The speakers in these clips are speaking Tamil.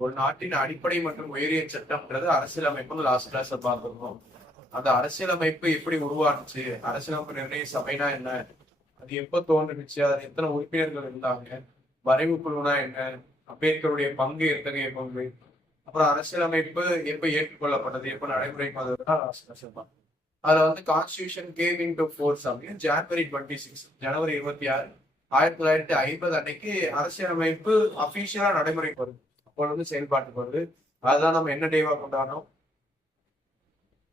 ஒரு நாட்டின் அடிப்படை மற்றும் உயரிய சட்டம்ன்றது அரசியலமைப்பு லாஸ்ட் கிளாஸ்ல பார்த்துருக்கோம். அந்த அரசியலமைப்பு எப்படி உருவானுச்சு, அரசியலமைப்பு நிர்ணய சபைனா என்ன, அது எப்ப தோன்றுச்சு, அதுல எத்தனை உறுப்பினர்கள் இருந்தாங்க, வரைவு குழுனா என்ன, அம்பேத்கருடைய பங்கு எத்தகைய பங்கு, அப்புறம் அரசியலமைப்பு எப்ப ஏற்றுக்கொள்ளப்பட்டது, எப்ப நடைமுறைக்கு வந்ததுன்னா லாஸ்ட் கிளாஸ் தான். அதுல வந்து constitution game in to force அப்படின்னு ஜனவரி 26, 1950 அன்னைக்கு அரசியலமைப்பு அபிஷியலா நடைமுறைக்கு வருது. அப்போ வந்து செயல்பாட்டுக்கு வருது. அதுதான் நம்ம என்ன டேவா கொண்டாடுறோம்,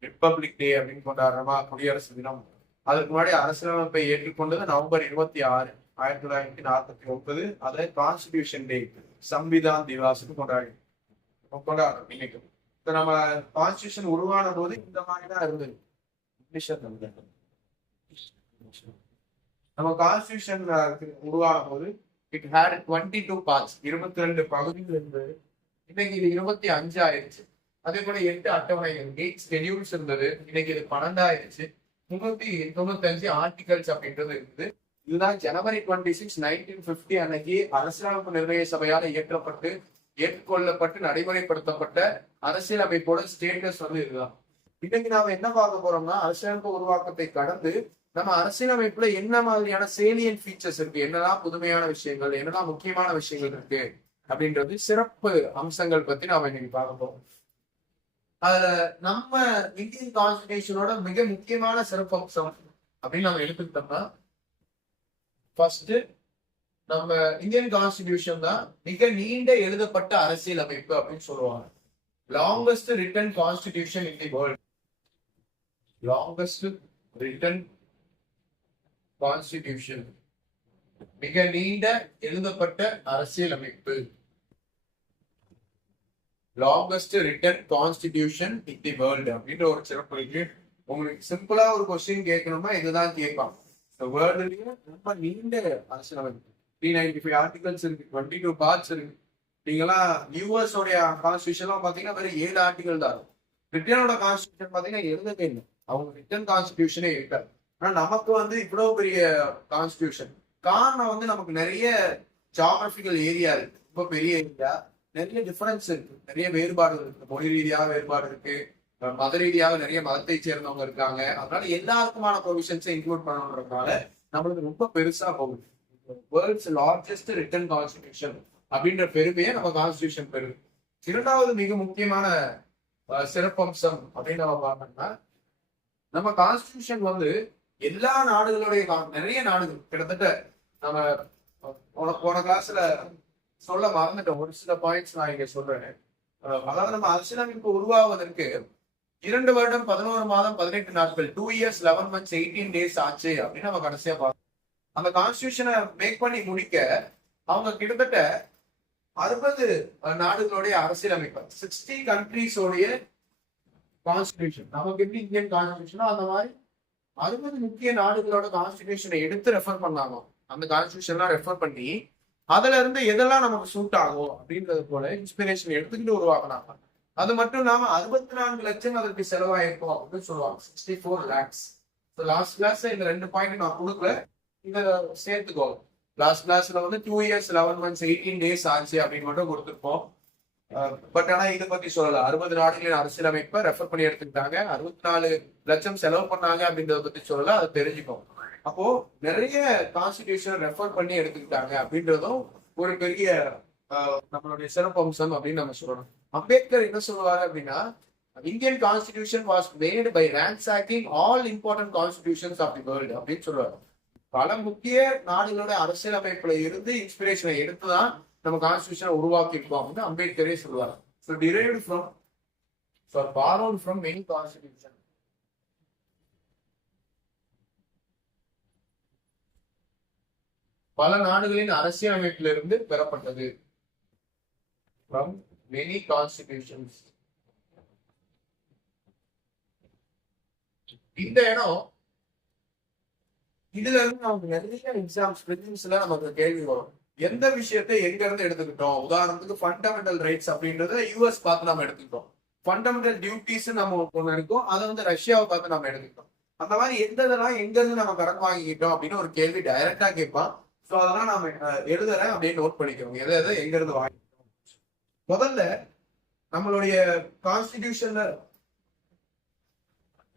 ரிப்பப்ளிக் டே அப்படின்னு கொண்டாடுறோமா, குடியரசு தினம். அதுக்கு முன்னாடி அரசியலமைப்பை ஏற்றுக்கொண்டது நவம்பர் 26, 1949. அதை கான்ஸ்டிடியூஷன் டே, சம்விதான் திவாஸ்னு கொண்டாடுறோம் இன்னைக்கு. இப்ப நம்ம கான்ஸ்டியூஷன் உருவான போது இந்த மாதிரி தான் இருந்தது. நம்ம கான்ஸ்டியூஷன் உருவான போது இட் ஹேட் 22 பார்ட்ஸ், 22 பகுதிகள் இருந்தது. இன்னைக்கு இது 25 ஆயிருச்சு. அதே போல 8 அட்டவணைகள், 8 ஸ்கெடியூல்ஸ் இருந்தது. இன்னைக்கு இது 12 ஆயிருச்சு. 395 ஆர்டிகல்ஸ் அப்படின்றது இருக்குது. இதுதான் ஜனவரி 26, 1950 அன்னைக்கு அரசியலமைப்பு நிர்ணய சபையால் இயற்றப்பட்டு ஏற்றுக்கொள்ளப்பட்டு நடைமுறைப்படுத்தப்பட்ட அரசியலமைப்போட ஸ்டேட்டஸ் வந்து இதுதான். இன்னைக்கு நாம என்ன பார்க்க போறோம்னா, அரசியலமைப்பு உருவாக்கத்தை கடந்து நம்ம அரசியலமைப்புல என்ன மாதிரியான சேலியன் ஃபீச்சர்ஸ் இருக்கு, என்னெல்லாம் புதுமையான விஷயங்கள், என்னெல்லாம் முக்கியமான விஷயங்கள் இருக்கு அப்படின்றது சிறப்பு அம்சங்கள் பத்தி நாம இன்னைக்கு பார்க்க போறோம். அதுல நம்ம இந்தியன் கான்ஸ்டிடியூஷனோட மிக முக்கியமான சிறப்பு அம்சம் அப்படின்னு நம்ம எடுத்துக்கிட்டோம்னா, ஃபர்ஸ்ட் நம்ம இந்தியன் கான்ஸ்டிடியூஷன் தான் மிக நீண்ட எழுதப்பட்ட அரசியல் அமைப்பு அப்படின்னு சொல்லுவாங்க. Longest written constitution in the world. Longest written constitution, மிக நீண்ட எழுதப்பட்ட அரசியல் அமைப்பு. Longest written constitution in the world அப்படின்ற ஒரு சிறப்பு இருக்கு. உங்களுக்கு சிம்பிளா ஒரு கொஸ்டின் கேட்கணும்னா இதுதான் கேட்பாங்க. வேர்ல்டுலயே ரொம்ப நீண்ட அரசியல் அமைப்பு. 395 ஆர்டிகல்ஸ் இருக்கு, 22 பார்ட்ஸ் இருக்கு. நீங்களாம் யூஎஸ் உடைய கான்ஸ்டியூஷன் பாத்தீங்கன்னா வெறும் 7 ஆர்டிகல் தான். பிரிட்டனோட கான்ஸ்டியூஷன் பாத்தீங்கன்னா எழுதவே இல்லை. அவங்க ரிட்டன் கான்ஸ்டிடியூஷனே இருக்காது. ஆனா நமக்கு வந்து இவ்வளவு பெரிய கான்ஸ்டிடியூஷன். காரணம் வந்து நமக்கு நிறைய ஜியோகிராபிக்கல் ஏரியா இருக்கு, ரொம்ப பெரிய ஏரியா, நிறைய டிஃபரன்ஸ் இருக்கு, நிறைய வேறுபாடுகள் இருக்கு. மொழி ரீதியாக வேறுபாடு இருக்கு, மத ரீதியாக நிறைய மதத்தை சேர்ந்தவங்க இருக்காங்க. அதனால எல்லாருக்குமான ப்ரொவிஷன்ஸை இன்க்ளூட் பண்ணணுன்றதுனால நம்மளுக்கு ரொம்ப பெருசா போகுது. வேர்ல்ட்ஸ் லார்ஜஸ்ட் ரிட்டன் கான்ஸ்டிடியூஷன் அப்படின்ற பெருமையை நம்ம கான்ஸ்டிடியூஷன் பெறுது. இரண்டாவது மிக முக்கியமான சிறப்பம்சம் அப்படின்னு நம்ம பார்த்தோம்னா, நம்ம கான்ஸ்டிடியூஷன் வந்து எல்லா நாடுகளுடைய நிறைய நாடுகள் கிட்டத்தட்ட நம்ம போன கிளாஸ்ல சொல்ல மறந்துட்டோம். ஒரு சில பாயிண்ட்ஸ் நான் இங்க சொல்றேன். அதாவது நம்ம அரசியலமைப்பு உருவாவதற்கு 2 வருடம் 11 மாதம் 18 நாட்கள், 2 years 11 months 18 days ஆச்சு அப்படின்னு நம்ம கடைசியா பார்த்தோம். அந்த கான்ஸ்டிடியூஷனை மேக் பண்ணி முடிக்க அவங்க கிட்டத்தட்ட 60 நாடுகளுடைய அரசியலமைப்பு, 60 கண்ட்ரீஸோடைய கான்ஸ்டிடியூஷன். நமக்கு எப்படி இந்தியன் கான்ஸ்டிடியூஷனோ அந்த மாதிரி 60 முக்கிய நாடுகளோட கான்ஸ்டிடியூஷனை எடுத்து ரெஃபர் பண்ணாங்க. அந்த கான்ஸ்டிடியூஷன்லாம் ரெஃபர் பண்ணி அதுல இருந்து எதெல்லாம் நமக்கு சூட் ஆகும் அப்படின்றது போல இன்ஸ்பிரேஷன் எடுத்துக்கிட்டு உருவாக்குனாங்க. அது மட்டும் இல்லாம 64 லட்சம் அதற்கு செலவாயிருக்கும் அப்படின்னு சொல்லுவாங்க. 64 lakhs. லாஸ்ட் கிளாஸ்ல இந்த 2 பாயிண்ட் நான் கொடுக்கல, இதை சேர்த்துக்கோ. லாஸ்ட் கிளாஸ்ல வந்து 2 years 11 months 18 days ஆச்சு அப்படின்னு மட்டும் கொடுத்துருப்போம். பட் ஆனா இதை பத்தி சொல்லல. 60 நாடுகளின் அரசியலமைப்பை ரெஃபர் பண்ணி எடுத்துக்கிட்டாங்க, 64 லட்சம் செலவு பண்ணாங்க அப்படின்றத பத்தி சொல்லல, அதை தெரிஞ்சுக்கோங்க. அப்போ நிறைய கான்ஸ்டிடியூஷன் ரெஃபர் பண்ணி எடுத்துக்கிட்டாங்க அப்படின்றதும் ஒரு பெரிய நம்மளுடைய சிறப்பு அம்சம் அப்படின்னு நம்ம சொல்லணும். அம்பேத்கர் என்ன சொல்லுவாரு அப்படின்னா, Indian constitution was made by ransacking all important constitutions of the world அப்படின்னு சொல்லுவாரு. பல முக்கிய நாடுகளோட அரசியலமைப்புல இருந்து இன்ஸ்பிரேஷனை எடுத்துதான் நம்ம கான்ஸ்டிடியூஷனை உருவாக்கி இருக்கோம் அப்படின்னு அம்பேத்கரே சொல்லுவார். So derived from, so borrowed from many constitution. பல நாடுகளின் அரசியலமைப்பில் இருந்து பெறப்பட்டது. From many constitutions. இந்த இடம் இதுல இருந்து நமக்கு நிறைய எக்ஸாம்ஸ் பிரிலிம்ஸ்ல நமக்கு கேள்வி வரும். எந்த விஷயத்தை எங்க இருந்து எடுத்துக்கிட்டோம்? உதாரணத்துக்கு ஃபண்டமெண்டல் ரைட்ஸ் அப்படின்றத யூஎஸ் பார்த்து நம்ம எடுத்துக்கிட்டோம். ஃபண்டமெண்டல் டியூட்டிஸ் நம்ம ஒண்ணு இருக்கும், அதை வந்து ரஷ்யாவை பார்த்து நம்ம எடுத்துக்கிட்டோம். அந்த மாதிரி எந்ததெல்லாம் எங்க இருந்து நம்ம கடன் வாங்கிக்கிட்டோம் அப்படின்னு ஒரு கேள்வி டைரக்டா கேட்பான். ஸோ அதெல்லாம் நம்ம எழுதுறேன் அப்படியே நோட் பண்ணிக்கிறோம், எதை எங்க இருந்து வாங்கிக்கிட்டோம். முதல்ல நம்மளுடைய கான்ஸ்டிடியூஷன்ல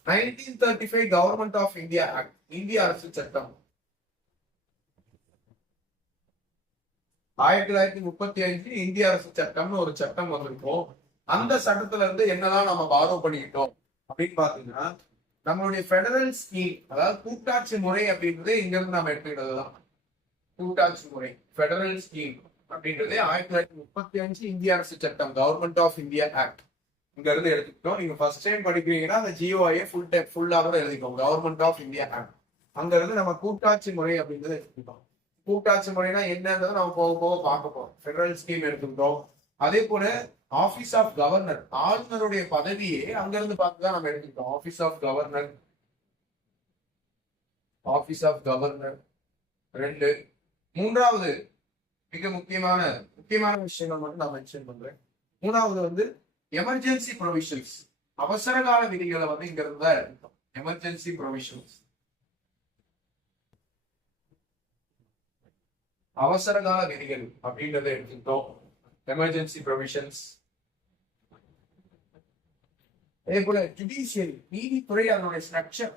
1935 கவர்மெண்ட் ஆஃப் இந்தியா ஆக்ட், இந்திய அரசு சட்டம் 1935 இந்திய அரசு சட்டம்னு ஒரு சட்டம் வந்திருக்கும். அந்த சட்டத்துல இருந்து என்னதான் நம்ம பாரோ பண்ணிக்கிட்டோம் அப்படின்னு பாத்தீங்கன்னா, நம்மளுடைய பெடரல் ஸ்கீம், அதாவது கூட்டாட்சி முறை அப்படின்றதே இங்க இருந்து நம்ம எடுத்துக்கிட்டதுதான். கூட்டாட்சி முறை, பெடரல் ஸ்கீம் அப்படின்றதே 1935 இந்திய அரசு சட்டம், கவர்மெண்ட் ஆஃப் இந்தியா ஆக்ட், இங்க இருந்து எடுத்துக்கிட்டோம். நீங்க ஃபர்ஸ்ட் டைம் படிக்கிறீங்கன்னா அந்த ஜிஓஐ ஃபுல்லா கூட எழுதிக்கோங்க, கவர்மெண்ட் ஆஃப் இந்தியா ஆக்ட். அங்க இருந்து நம்ம கூட்டாட்சி முறை அப்படின்றத எடுத்துக்கிட்டோம். கூட்டாட்சி முறைனா என்னன்றதை நம்ம போக போக பார்க்க போறோம். பெடரல் ஸ்கீம் எடுத்துக்கிட்டோம். அதே போல ஆபீஸ் ஆஃப் கவர்னர், ஆளுநருடைய பதவியே அங்க இருந்து பார்த்துதான் நம்ம எடுத்துக்கிட்டோம். Office of governor, office of governor 2. மூன்றாவது மிக முக்கியமான விஷயங்கள் மட்டும் நான் மென்ஷன் பண்றேன். மூணாவது வந்து எமர்ஜென்சி ப்ரொவிஷன்ஸ், அவசர கால விதிகளை வந்து இங்க இருந்து தான் எடுத்துட்டோம். எமர்ஜென்சி ப்ரொவிஷன்ஸ், அவசர கால விதிகள் அப்படின்றத எடுத்துக்கிட்டோம். Emergency provisions. அதே போல ஜுடிஷியரி, நீதித்துறை, அதனுடைய ஸ்ட்ரக்சர்.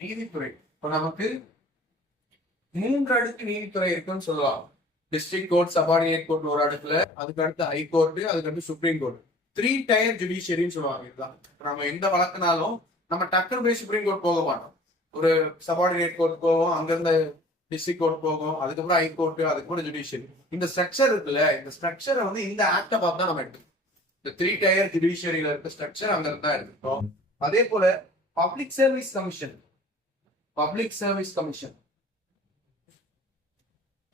நீதித்துறை இப்போ நமக்கு 3 அடுக்கு நீதித்துறை இருக்குன்னு சொல்லலாம். டிஸ்ட்ரிக்ட் கோர்ட், சபார்டினேட் கோர்ட் ஒரு அடுக்குல, அதுக்கு அடுத்து ஹை கோர்ட், அதுக்கு அடுத்து சுப்ரீம் கோர்ட். 3 டயர் ஜுடிஷியரின்னு சொல்லுவாங்க. இதுதான் நம்ம எந்த வழக்குனாலும் நம்ம டக்குனு போய் சுப்ரீம் கோர்ட் போக மாட்டோம். ஒரு சபார்டினேட் கோர்ட் போவோம், அங்கிருந்து டிஸ்ட்ரிக்ட் கோர்ட் போகும், அதுக்கப்புறம் ஹை கோர்ட், அதுக்கப்புறம் ஜுடிஷியரி. இந்த ஸ்ட்ரக்சர் இருக்குல்ல, இந்த ஸ்ட்ரக்சரை வந்து இந்த ஆக்டை பார்த்து தான் நம்ம எடுத்துக்கோம். இந்த 3 டயர் ஜுடிஷியரியில இருக்க ஸ்ட்ரக்சர் அங்க இருந்தா எடுத்துக்கோம். அதே போல public service commission, public service commission,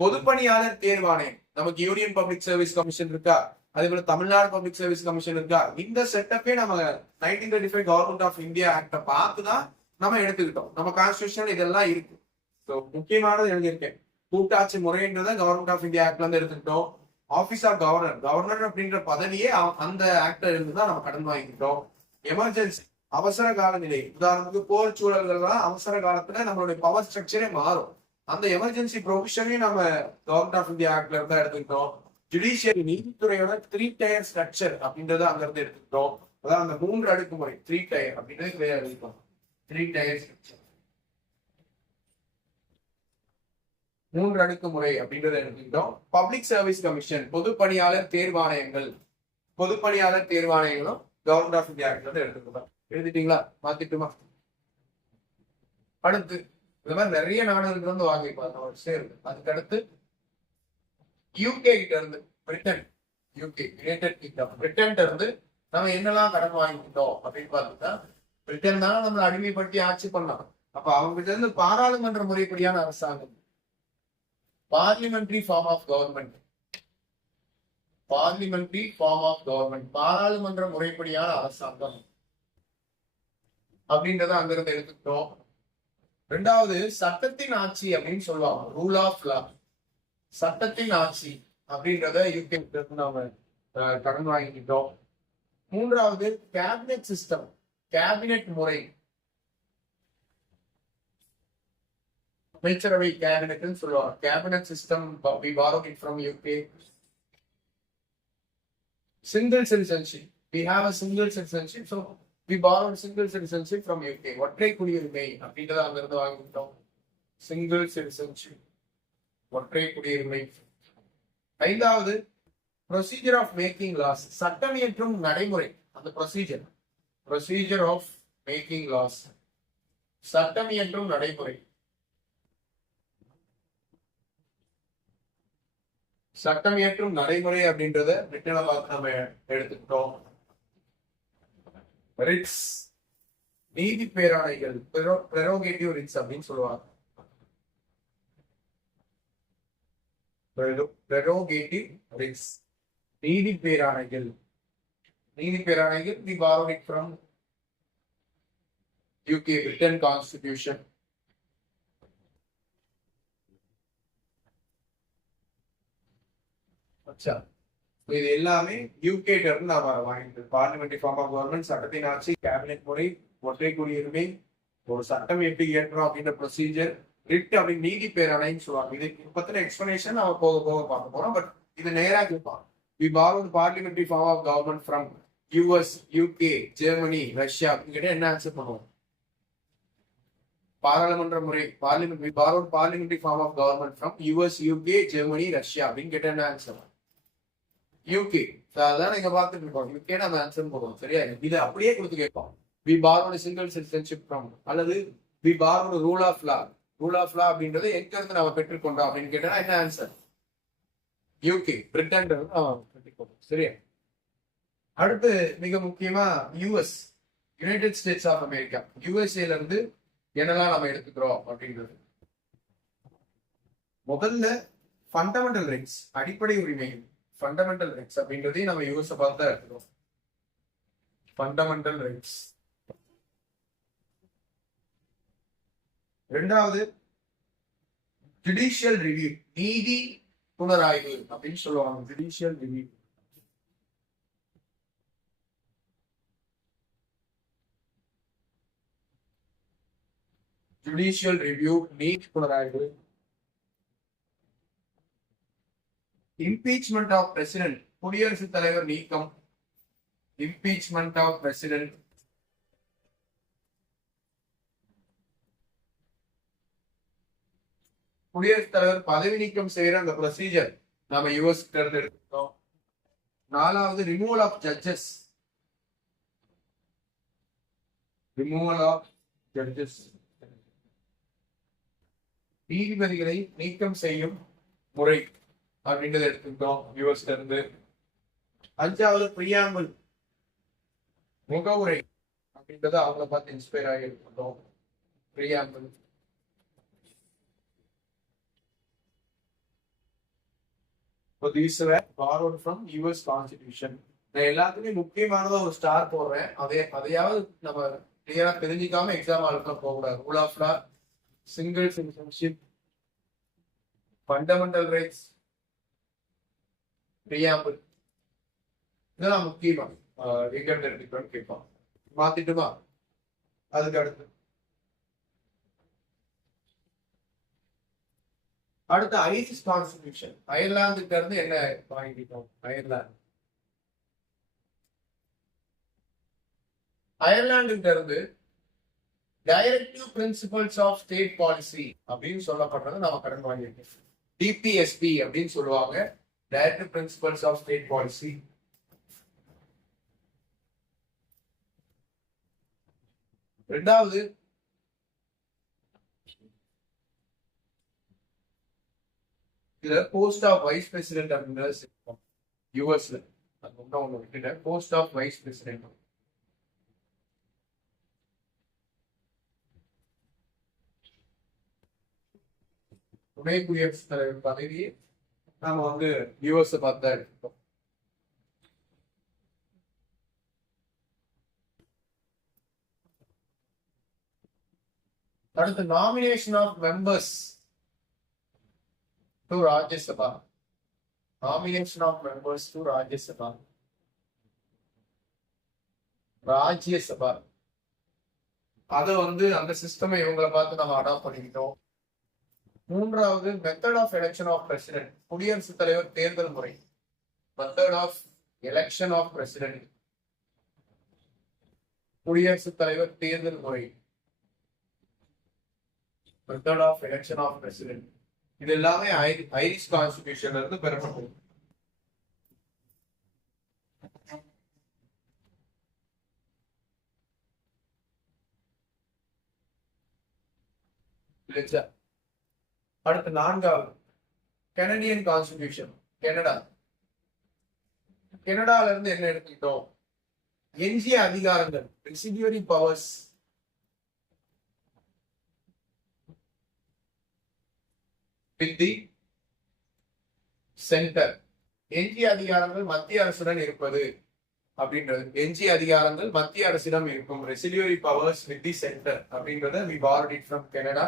பொதுப்பணியாளர் தேர்வாணையம். நமக்கு யூனியன் பப்ளிக் சர்வீஸ் கமிஷன் இருக்கா, அதே போல தமிழ்நாடு பப்ளிக் சர்வீஸ் கமிஷன் இருக்கா. இந்த செட்டப்பே நம்ம 1935 கவர்மெண்ட் ஆஃப் இந்தியா ஆக்ட பார்த்துதான் நம்ம எடுத்துக்கிட்டோம். நம்ம கான்ஸ்டிடியூஷன் இதெல்லாம் இருக்கு. முக்கியமானது எழுதியிருக்கேன். கூட்டாட்சி முறைன்றத கவர்மெண்ட் ஆஃப் இந்தியா ஆக்ட்ல இருந்து எடுத்துக்கிட்டோம். ஆபீஸ் ஆஃப் கவர்னர், கவர்னர் அப்படின்ற பதவியே அந்த ஆக்ட்ல இருந்து தான் நம்ம கடன் வாங்கிக்கிட்டோம். எமர்ஜென்சி, அவசர கால நிலை. உதாரணத்துக்கு போர் சூழல்கள்லாம் அவசர காலத்துல நம்மளுடைய பவர் ஸ்ட்ரக்சரே மாறும். அந்த எமர்ஜென்சி ப்ரொவிஷனையும் நம்ம கவர்மெண்ட் ஆஃப் இந்தியா ஆக்ட்ல இருந்தா எடுத்துக்கிட்டோம். ஜுடிஷியரி, நீதித்துறையோட 3 டயர் ஸ்ட்ரக்சர் அப்படின்றத அங்க இருந்து எடுத்துக்கிட்டோம். அதான் அந்த 3 அடுக்குமுறை, 3 டயர் அப்படின்றது எழுதிட்டோம். 3 டயர் ஸ்ட்ரக்சர், 3 அடுக்குமுறை அப்படின்றத எடுத்துக்கிட்டோம். பப்ளிக் சர்வீஸ் கமிஷன், பொதுப்பணியாளர் தேர்வாணையங்கள், பொதுப்பணியாளர் தேர்வாணையங்களும் கவர்மெண்ட் ஆஃப் இந்தியா ஆக்ட்ல எடுத்துக்கிட்டோம். எழுதிட்டீங்களா? மாத்திட்டுமா? அடுத்து இந்த மாதிரி நிறைய நாடுகள் வந்து வாங்கிப்பாங்க சேர்ந்து. அதுக்கு அடுத்து யூகே கிட்ட இருந்து, பிரிட்டன், யூகே யுனைடெட் கிங்டம், பிரிட்டன்ல இருந்து நம்ம என்னெல்லாம் கடன் வாங்கிக்கிட்டோம் அப்படின்னு பார்த்தீங்கன்னா, பிரிட்டன் தானே நம்மளை அடிமைப்படுத்தி ஆட்சி பண்ணலாம். அப்ப அவங்க கிட்ட இருந்து பாராளுமன்ற முறைப்படியான அரசாங்கம், parliamentary form of government, parliamentary form of government, பாராளுமன்ற முறைப்படியான அரசாங்கம் அப்படின்றத அங்கிருந்து எடுத்துக்கிட்டோம். 2வது சட்டத்தின் ஆட்சி அப்படின்னு சொல்லுவாங்க, ரூல் ஆஃப் லா. சட்டத்தின் ஆட்சி அப்படின்றத யூகே நாம கடன் வாங்கிக்கிட்டோம். 3வது கேபினெட் சிஸ்டம், கேபினெட் முறை, அமைச்சரவை கேபினெட்னு சொல்லுவாங்க. Cabinet system we borrowed it from UK. Single citizenship, we have a single citizenship, so we borrowed single citizenship from UK. ஒற்றை குடியுரிமை அப்படின்றத அங்க இருந்து வாங்கிட்டோம். சிங்கிள் சிட்டிசன்ஷிப், ஒற்றை குடியுரிமை. 5வது ப்ரொசீஜர் ஆஃப் மேக்கிங் லாஸ், சட்டம் இயற்றும் நடைமுறை. அந்த ப்ரொசீஜர் ஆஃப் மேக்கிங் லாஸ், சட்டம் இயற்றும் நடைமுறை. சட்டம் இயற்றும் நடைமுறை அப்படின்றத பிரிட்டனை பார்த்து நம்ம எடுத்துக்கிட்டோம். ரிட்ஸ், நீதி பேராணைகள், ப்ரெரோகேட்டிவ் ரிட்ஸ் அப்படின்னு சொல்லுவாங்க. ப்ரெரோகேட்டிவ் ரிட்ஸ், நீதி பேராணைகள். நீதி பேராணைகள் we borrowed it from UK, Britain Constitution. இது எல்லாமே யூகே இருந்து நாம வாங்கிட்டு, பார்லிமெண்டரி ஃபார்ம் ஆஃப் கவர்மெண்ட், சட்டத்தின் ஆட்சி, கேபினெட் முறை, ஒற்றை குடியுரிமை, ஒரு சட்டம் எப்படி ஏற்றோம் அப்படின்ற ப்ரொசீஜர், ரிட் அப்படின்னு நீதி பேராணைன்னு சொல்லுவாங்க. இது பத்தின எக்ஸ்பிளனேஷன் நம்ம போக போக பார்க்க போறோம். பட் இது நேரா கேட்பான், we borrowed parliamentary form of government from US, UK, Germany, Russia. அப்படிங்கிட்ட என்ன ஆன்சர் பண்ணுவோம்? பாராளுமன்ற முறை parliament we borrowed parliamentary form of government from US, UK, Germany, Russia அப்படின்னு கேட்ட என்ன ஆன்சர்? UK. அதான் நீங்க பார்த்துட்டு இருக்கோம். UK நம்ம ஆன்சர் போடுவோம். சரியா? இது அப்படியே கொடுத்து கேட்போம். we borrowed a single citizenship from அல்லது we borrowed rule of law. Rule of law அப்படின்றது எங்க இருந்து நம்ம பெற்றுக்கொண்டோம் அப்படின்னு கேட்டா என்ன ஆன்சர்? UK, Britain. சரியா? அடுத்து மிக முக்கியமா US, united states of America. யூஎஸ்ஏல இருந்து என்னெல்லாம் நம்ம எடுத்துக்கிறோம் அப்படின்றது. முதல்ல ஃபண்டமெண்டல் ரைட்ஸ், அடிப்படை உரிமைகள். ஃபண்டமெண்டல் ரைட்ஸ் அப்படின்றதையும் நம்ம யூஎஸ் பார்த்து தான் எடுத்துக்கிறோம். Fundamental rights. ரெண்டாவது ஜுடிஷியல் ரிவ்யூ, நீதி புனராய்வு அப்படின்னு சொல்லுவாங்க. Judicial review. ஜுடிஷியல் ரிவ்யூ, நீதி புனராய்வு. இம்பீச்மெண்ட் ஆஃப் பிரசிடென்ட், குடியரசுத் தலைவர் நீக்கம். Impeachment of president. குடியரசுத் தலைவர் பதவி நீக்கம் செய்யற அந்த ப்ரொசீஜர் நம்ம யூஎஸ் இருந்து எடுத்துக்கிட்டோம். நாலாவது removal of judges. Removal of judges, நீதிபதிகளை நீக்கம் செய்யும் முறை அப்படின்றத எடுத்துக்கிட்டோம் யூஎஸ்ல இருந்து. அஞ்சாவது பிரியாம்பிள், முகவுரை அப்படின்றத அவங்கள பார்த்து இன்ஸ்பயர் ஆகி எடுத்துக்கிட்டோம். Preamble. So these were borrowed from US Constitution. நான் எல்லாத்துக்குமே முக்கியமானதா ஒரு ஸ்டார் போடுறேன். அதையாவது நம்ம கிளியரா தெரிஞ்சுக்காம எக்ஸாம் ஆளுக்க போகக்கூடாது. Rule of law, single citizenship, fundamental rights, preamble, இதெல்லாம் முக்கியமா எங்க எடுத்துக்கணும்னு கேட்பான். மாத்திட்டுமா? அதுக்கு அடுத்து அடுத்து ஐரிஷ் கான்ஸ்டிடியூஷன். அயர்லாந்துக்கு இருந்து என்ன வாங்கிட்டோம்? அயர்லாந்துக்கு இருந்து directive principles of state policy அப்படின்னு சொல்லப்படுறது நம்ம கடன் வாங்கியிருக்கோம். டிபிஎஸ்பி அப்படின்னு சொல்லுவாங்க, directive principles of state policy. ரெண்டாவது இதுல போஸ்ட் ஆஃப் வைஸ் பிரசிடென்ட் அப்படின்றது யூஎஸ்ல. அது ஒண்ணு விட்டுட்டேன். Post of vice president. துணை குடியரசுத் தலைவர் பதவியை நாம யூஎஸ் பார்த்து தான் எடுத்துக்கோம். அடுத்து nomination of members to Rajya Sabha. Nomination of members to Rajya Sabha. Rajya Sabha. அது அந்த சிஸ்டமை இவங்களை பார்த்து நம்ம அடாப்ட் பண்ணிக்கிட்டோம். மூன்றாவது method of election of president, குடியரசுத் தலைவர் தேர்தல் முறை. Method of election of president, குடியரசுத் தலைவர் தேர்தல் முறை. Method of election of president. இது எல்லாமே ஐரிஷ் கான்ஸ்டிடியூஷன்ல இருந்து பெறப்பட்டது. அடுத்து நான்காவது கனடியன் கான்ஸ்டிடியூஷன். கனடால இருந்து என்ன எடுத்துக்கிட்டோம்? எஞ்சிய அதிகாரங்கள், residuary powers. with the center. எஞ்சிய அதிகாரங்கள் மத்திய அரசுடன் இருப்பது அப்படின்றது. எஞ்சிய அதிகாரங்கள் மத்திய அரசிடம் இருக்கும். Residuary powers with the centre அப்படின்றத we borrowed it from Canada.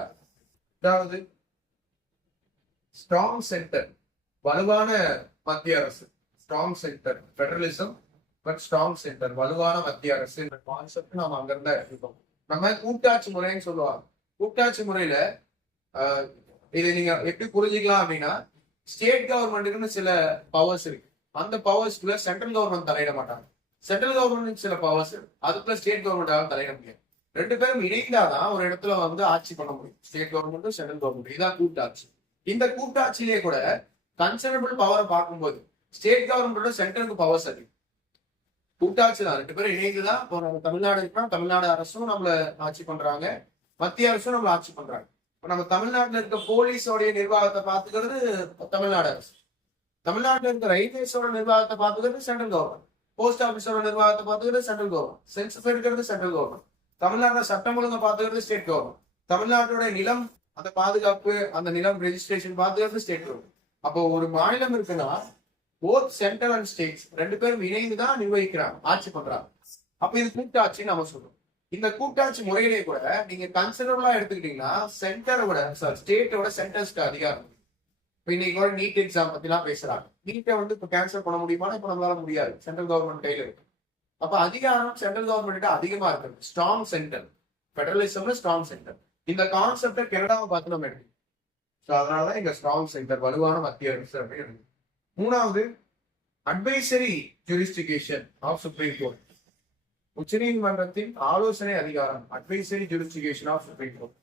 அதாவது ஸ்ட்ராங் சென்டர், வலுவான மத்திய அரசு. Strong centre, federalism but strong centre, வலுவான மத்திய அரசு என்ற கான்செப்ட் நாம அங்கிருந்தா எடுத்துக்கோம். நம்ம கூட்டாட்சி முறைன்னு சொல்லுவாங்க. கூட்டாட்சி முறையில இதை நீங்க எப்படி புரிஞ்சுக்கலாம் அப்படின்னா, ஸ்டேட் கவர்மெண்ட்டுக்குன்னு சில பவர்ஸ் இருக்கு. அந்த பவர்ஸ்க்குள்ள சென்ட்ரல் கவர்மெண்ட் தலையிட மாட்டாங்க. சென்ட்ரல் கவர்மெண்ட் சில பவர்ஸ், அதுக்குள்ள ஸ்டேட் கவர்மெண்டால தலையிட முடியாது. ரெண்டு பேரும் இணைந்தாதான் ஒரு இடத்துல வந்து ஆட்சி பண்ண முடியும். ஸ்டேட் கவர்மெண்ட்டும் சென்ட்ரல் கவர்மெண்ட், இதான் கூட்டாட்சி. இந்த கூட்டாட்சியிலேயே கூட கன்சர்னபிள் பவரை பார்க்கும்போது ஸ்டேட் கவர்மெண்டோட சென்ட்ரலுக்கு பவர்ஸ் அதிகம். கூட்டாட்சி தான், ரெண்டு பேரும் இணைந்துதான். இப்போ நம்ம தமிழ்நாடு இருக்கா, தமிழ்நாடு அரசும் நம்மள ஆட்சி பண்றாங்க, மத்திய அரசும் நம்மள ஆட்சி பண்றாங்க. இப்ப நம்ம தமிழ்நாட்டுல இருக்க போலீஸோடைய நிர்வாகத்தை பாத்துக்கிறது தமிழ்நாடு அரசு, தமிழ்நாட்டுல இருக்க ரயில்வேஸோட நிர்வாகத்தை பாத்துக்கிறது சென்ட்ரல் கவர்மெண்ட், போஸ்ட் ஆபீஸோட நிர்வாகத்தை பாத்துக்கிறது சென்ட்ரல் கவர்மெண்ட், சென்சஸ் எடுக்கிறது சென்ட்ரல் கவர்மெண்ட், தமிழ்நாட்டுல சட்டம் ஒழுங்கை பாத்துக்கிறது ஸ்டேட் கவர்மெண்ட், தமிழ்நாட்டோட நிலம் அந்த பாதுகாப்பு, அந்த நிலம் ரெஜிஸ்ட்ரேஷன் பாத்துக்கிறது ஸ்டேட் கவர்மெண்ட். அப்போ ஒரு மாநிலம் இருக்குன்னா போத் சென்ட்ரல் அண்ட் ஸ்டேட்ஸ் ரெண்டு பேரும் இணைந்துதான் நிர்வகிக்கிறாங்க, ஆட்சி பண்றாங்க. அப்ப இது கூட்டாட்சின்னு நம்ம சொல்றோம். இந்த கூட்டாட்சி முறையிலே கூட நீங்க கன்சிடரபிளா எடுத்துக்கிட்டீங்கன்னா சென்டரோட ஸ்டேட்டோட சென்டர்ஸ்க்கு அதிகாரம். இப்ப இன்னைக்கு கூட நீட் எக்ஸாம் பத்தி எல்லாம் பேசுறாங்க. நீட்டை வந்து இப்ப கேன்சல் பண்ண முடியுமானா இப்ப நம்மளால முடியாது, சென்ட்ரல் கவர்மெண்ட் கையில இருக்கு. அப்ப அதிகாரம் சென்ட்ரல் கவர்மெண்ட் அதிகமா இருக்கு, ஸ்ட்ராங் சென்டர், பெடரலிசம்ல ஸ்ட்ராங் சென்டர். இந்த கான்செப்டை கனடாவை பார்த்து நம்ம எடுக்கணும். அதனாலதான் இங்க ஸ்ட்ராங் சென்டர், வலுவான மத்திய அரசு அப்படின்னு. மூணாவது, advisory jurisdiction of supreme court, உச்சநீதிமன்றத்தின் ஆலோசனை அதிகாரம். Advisory jurisdiction of supreme court,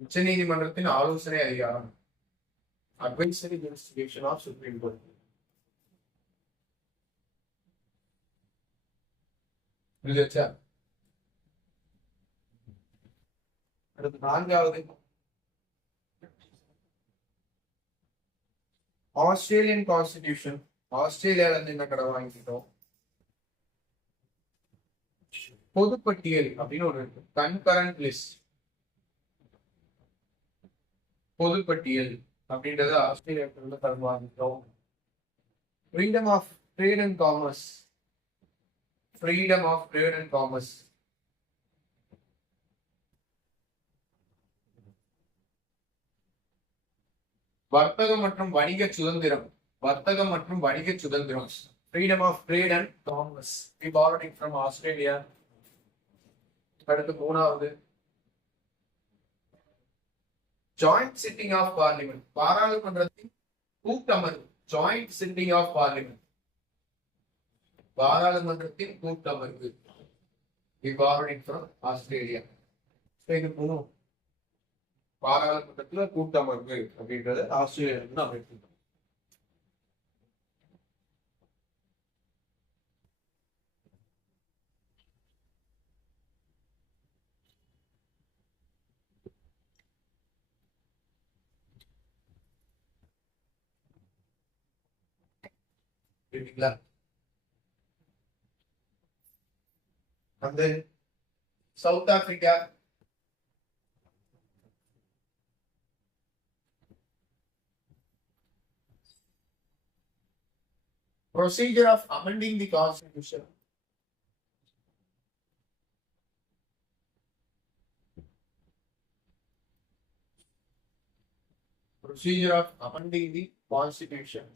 உச்சநீதிமன்றத்தின் ஆலோசனை அதிகாரம். Advisory jurisdiction of supreme court. புரியுதா? அடுத்து நான்காவது, ஆஸ்திரேலியன் கான்ஸ்டிடியூஷன். ஆஸ்திரேலியால இருந்து என்ன கடை வாங்கிட்டோம், பொதுப்பட்டியல் அப்படின்னு ஒரு இருக்கு, கன்கரண்ட் லிஸ்ட். பொதுப்பட்டியல் அப்படின்றது ஆஸ்திரேலியாவிலிருந்து கடை வாங்கிட்டோம். Freedom of trade and commerce, freedom of trade and commerce. வர்த்தகம் மற்றும் வணிக சுதந்திரம், வர்த்தகம் மற்றும் வணிக சுதந்திரம். Freedom of trade and commerce, we borrowed it from Australia. அடுத்து மூணாவது, ஜாயிண்ட் சிட்டிங் ஆஃப் பார்லிமெண்ட், பாராளுமன்றத்தின் கூட்டமர்வு. ஜாயிண்ட் சிட்டிங் ஆஃப் பார்லிமெண்ட், பாராளுமன்றத்தின் கூட்டமர்வு, we borrowed it from Australia. இது மூணும் பாராளுமன்றத்துல கூட்டமர்வு அப்படின்றது ஆஸ்திரேலியா நம்ம எடுத்துக்கோம். வந்து south Africa, procedure of amending the constitution. Procedure of amending the constitution.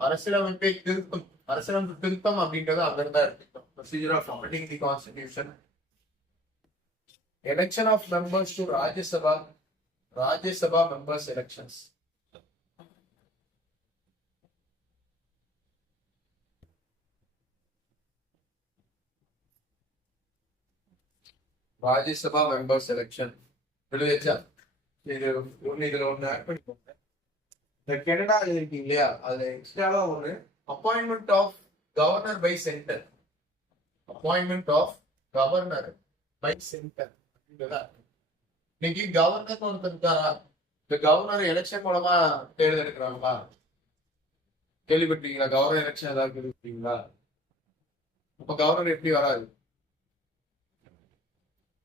அரசியலமைப்பை திருத்தம், அரசியலமைப்பு திருத்தம் அப்படின்றது அங்கிருந்தா இருக்கு. Procedure of amending the constitution. Election of members to Rajya Sabha, Rajya Sabha members elections. Rajya Sabha members election. விடுதச்சா இது ஒண்ணு, இதுல ஒண்ணு ஆட் பண்ணிக்கோங்க. இந்த கனடா இருக்கு இல்லையா, அதுல எக்ஸ்ட்ராவா ஒண்ணு, appointment of governor by centre. Appointment of governor by centre அப்படின்றதா. இன்னைக்கு கவர்னர் ஒருத்தர் இருக்காரா, இந்த கவர்னர் எலெக்ஷன் மூலமா தேர்ந்தெடுக்கிறாங்களா? கேள்விப்பட்டீங்களா? கவர்னர் எலெக்ஷன் ஏதாவது கேள்விப்பட்டீங்களா? அப்ப கவர்னர் எப்படி வராது,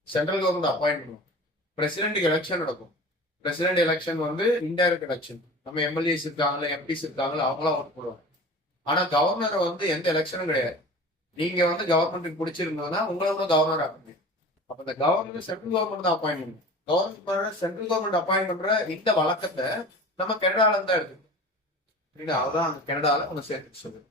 சென்ட்ரல் கவர்மெண்ட் அப்பாயிண்ட் பண்ணுவோம். பிரசிடென்ட்டுக்கு எலெக்ஷன் நடக்கும். பிரசிடென்ட் எலெக்ஷன் வந்து இன்டைரக்ட் எலெக்ஷன். நம்ம எம்எல்ஏஸ் இருக்காங்களா, எம்பிஸ் இருக்காங்களா, அவங்களாம் ஓட்டு போடுவாங்க. ஆனா கவர்னரை வந்து எந்த எலெக்ஷனும் கிடையாது. நீங்க வந்து கவர்மெண்ட்டுக்கு பிடிச்சிருந்தோம்னா உங்களை வந்து கவர்னர் ஆகுங்க. அப்ப இந்த கவர்னர் சென்ட்ரல் கவர்மெண்ட் தான் அப்பாயிண்ட் பண்ணும். கவர்மெண்ட் சென்ட்ரல் கவர்மெண்ட் அப்பாயிண்ட் பண்ற இந்த வழக்கத்தை நம்ம கனடால இருந்தா எடுத்துக்கோம். அதான் கனடால ஒண்ணு சேர்த்து சொல்லுங்க.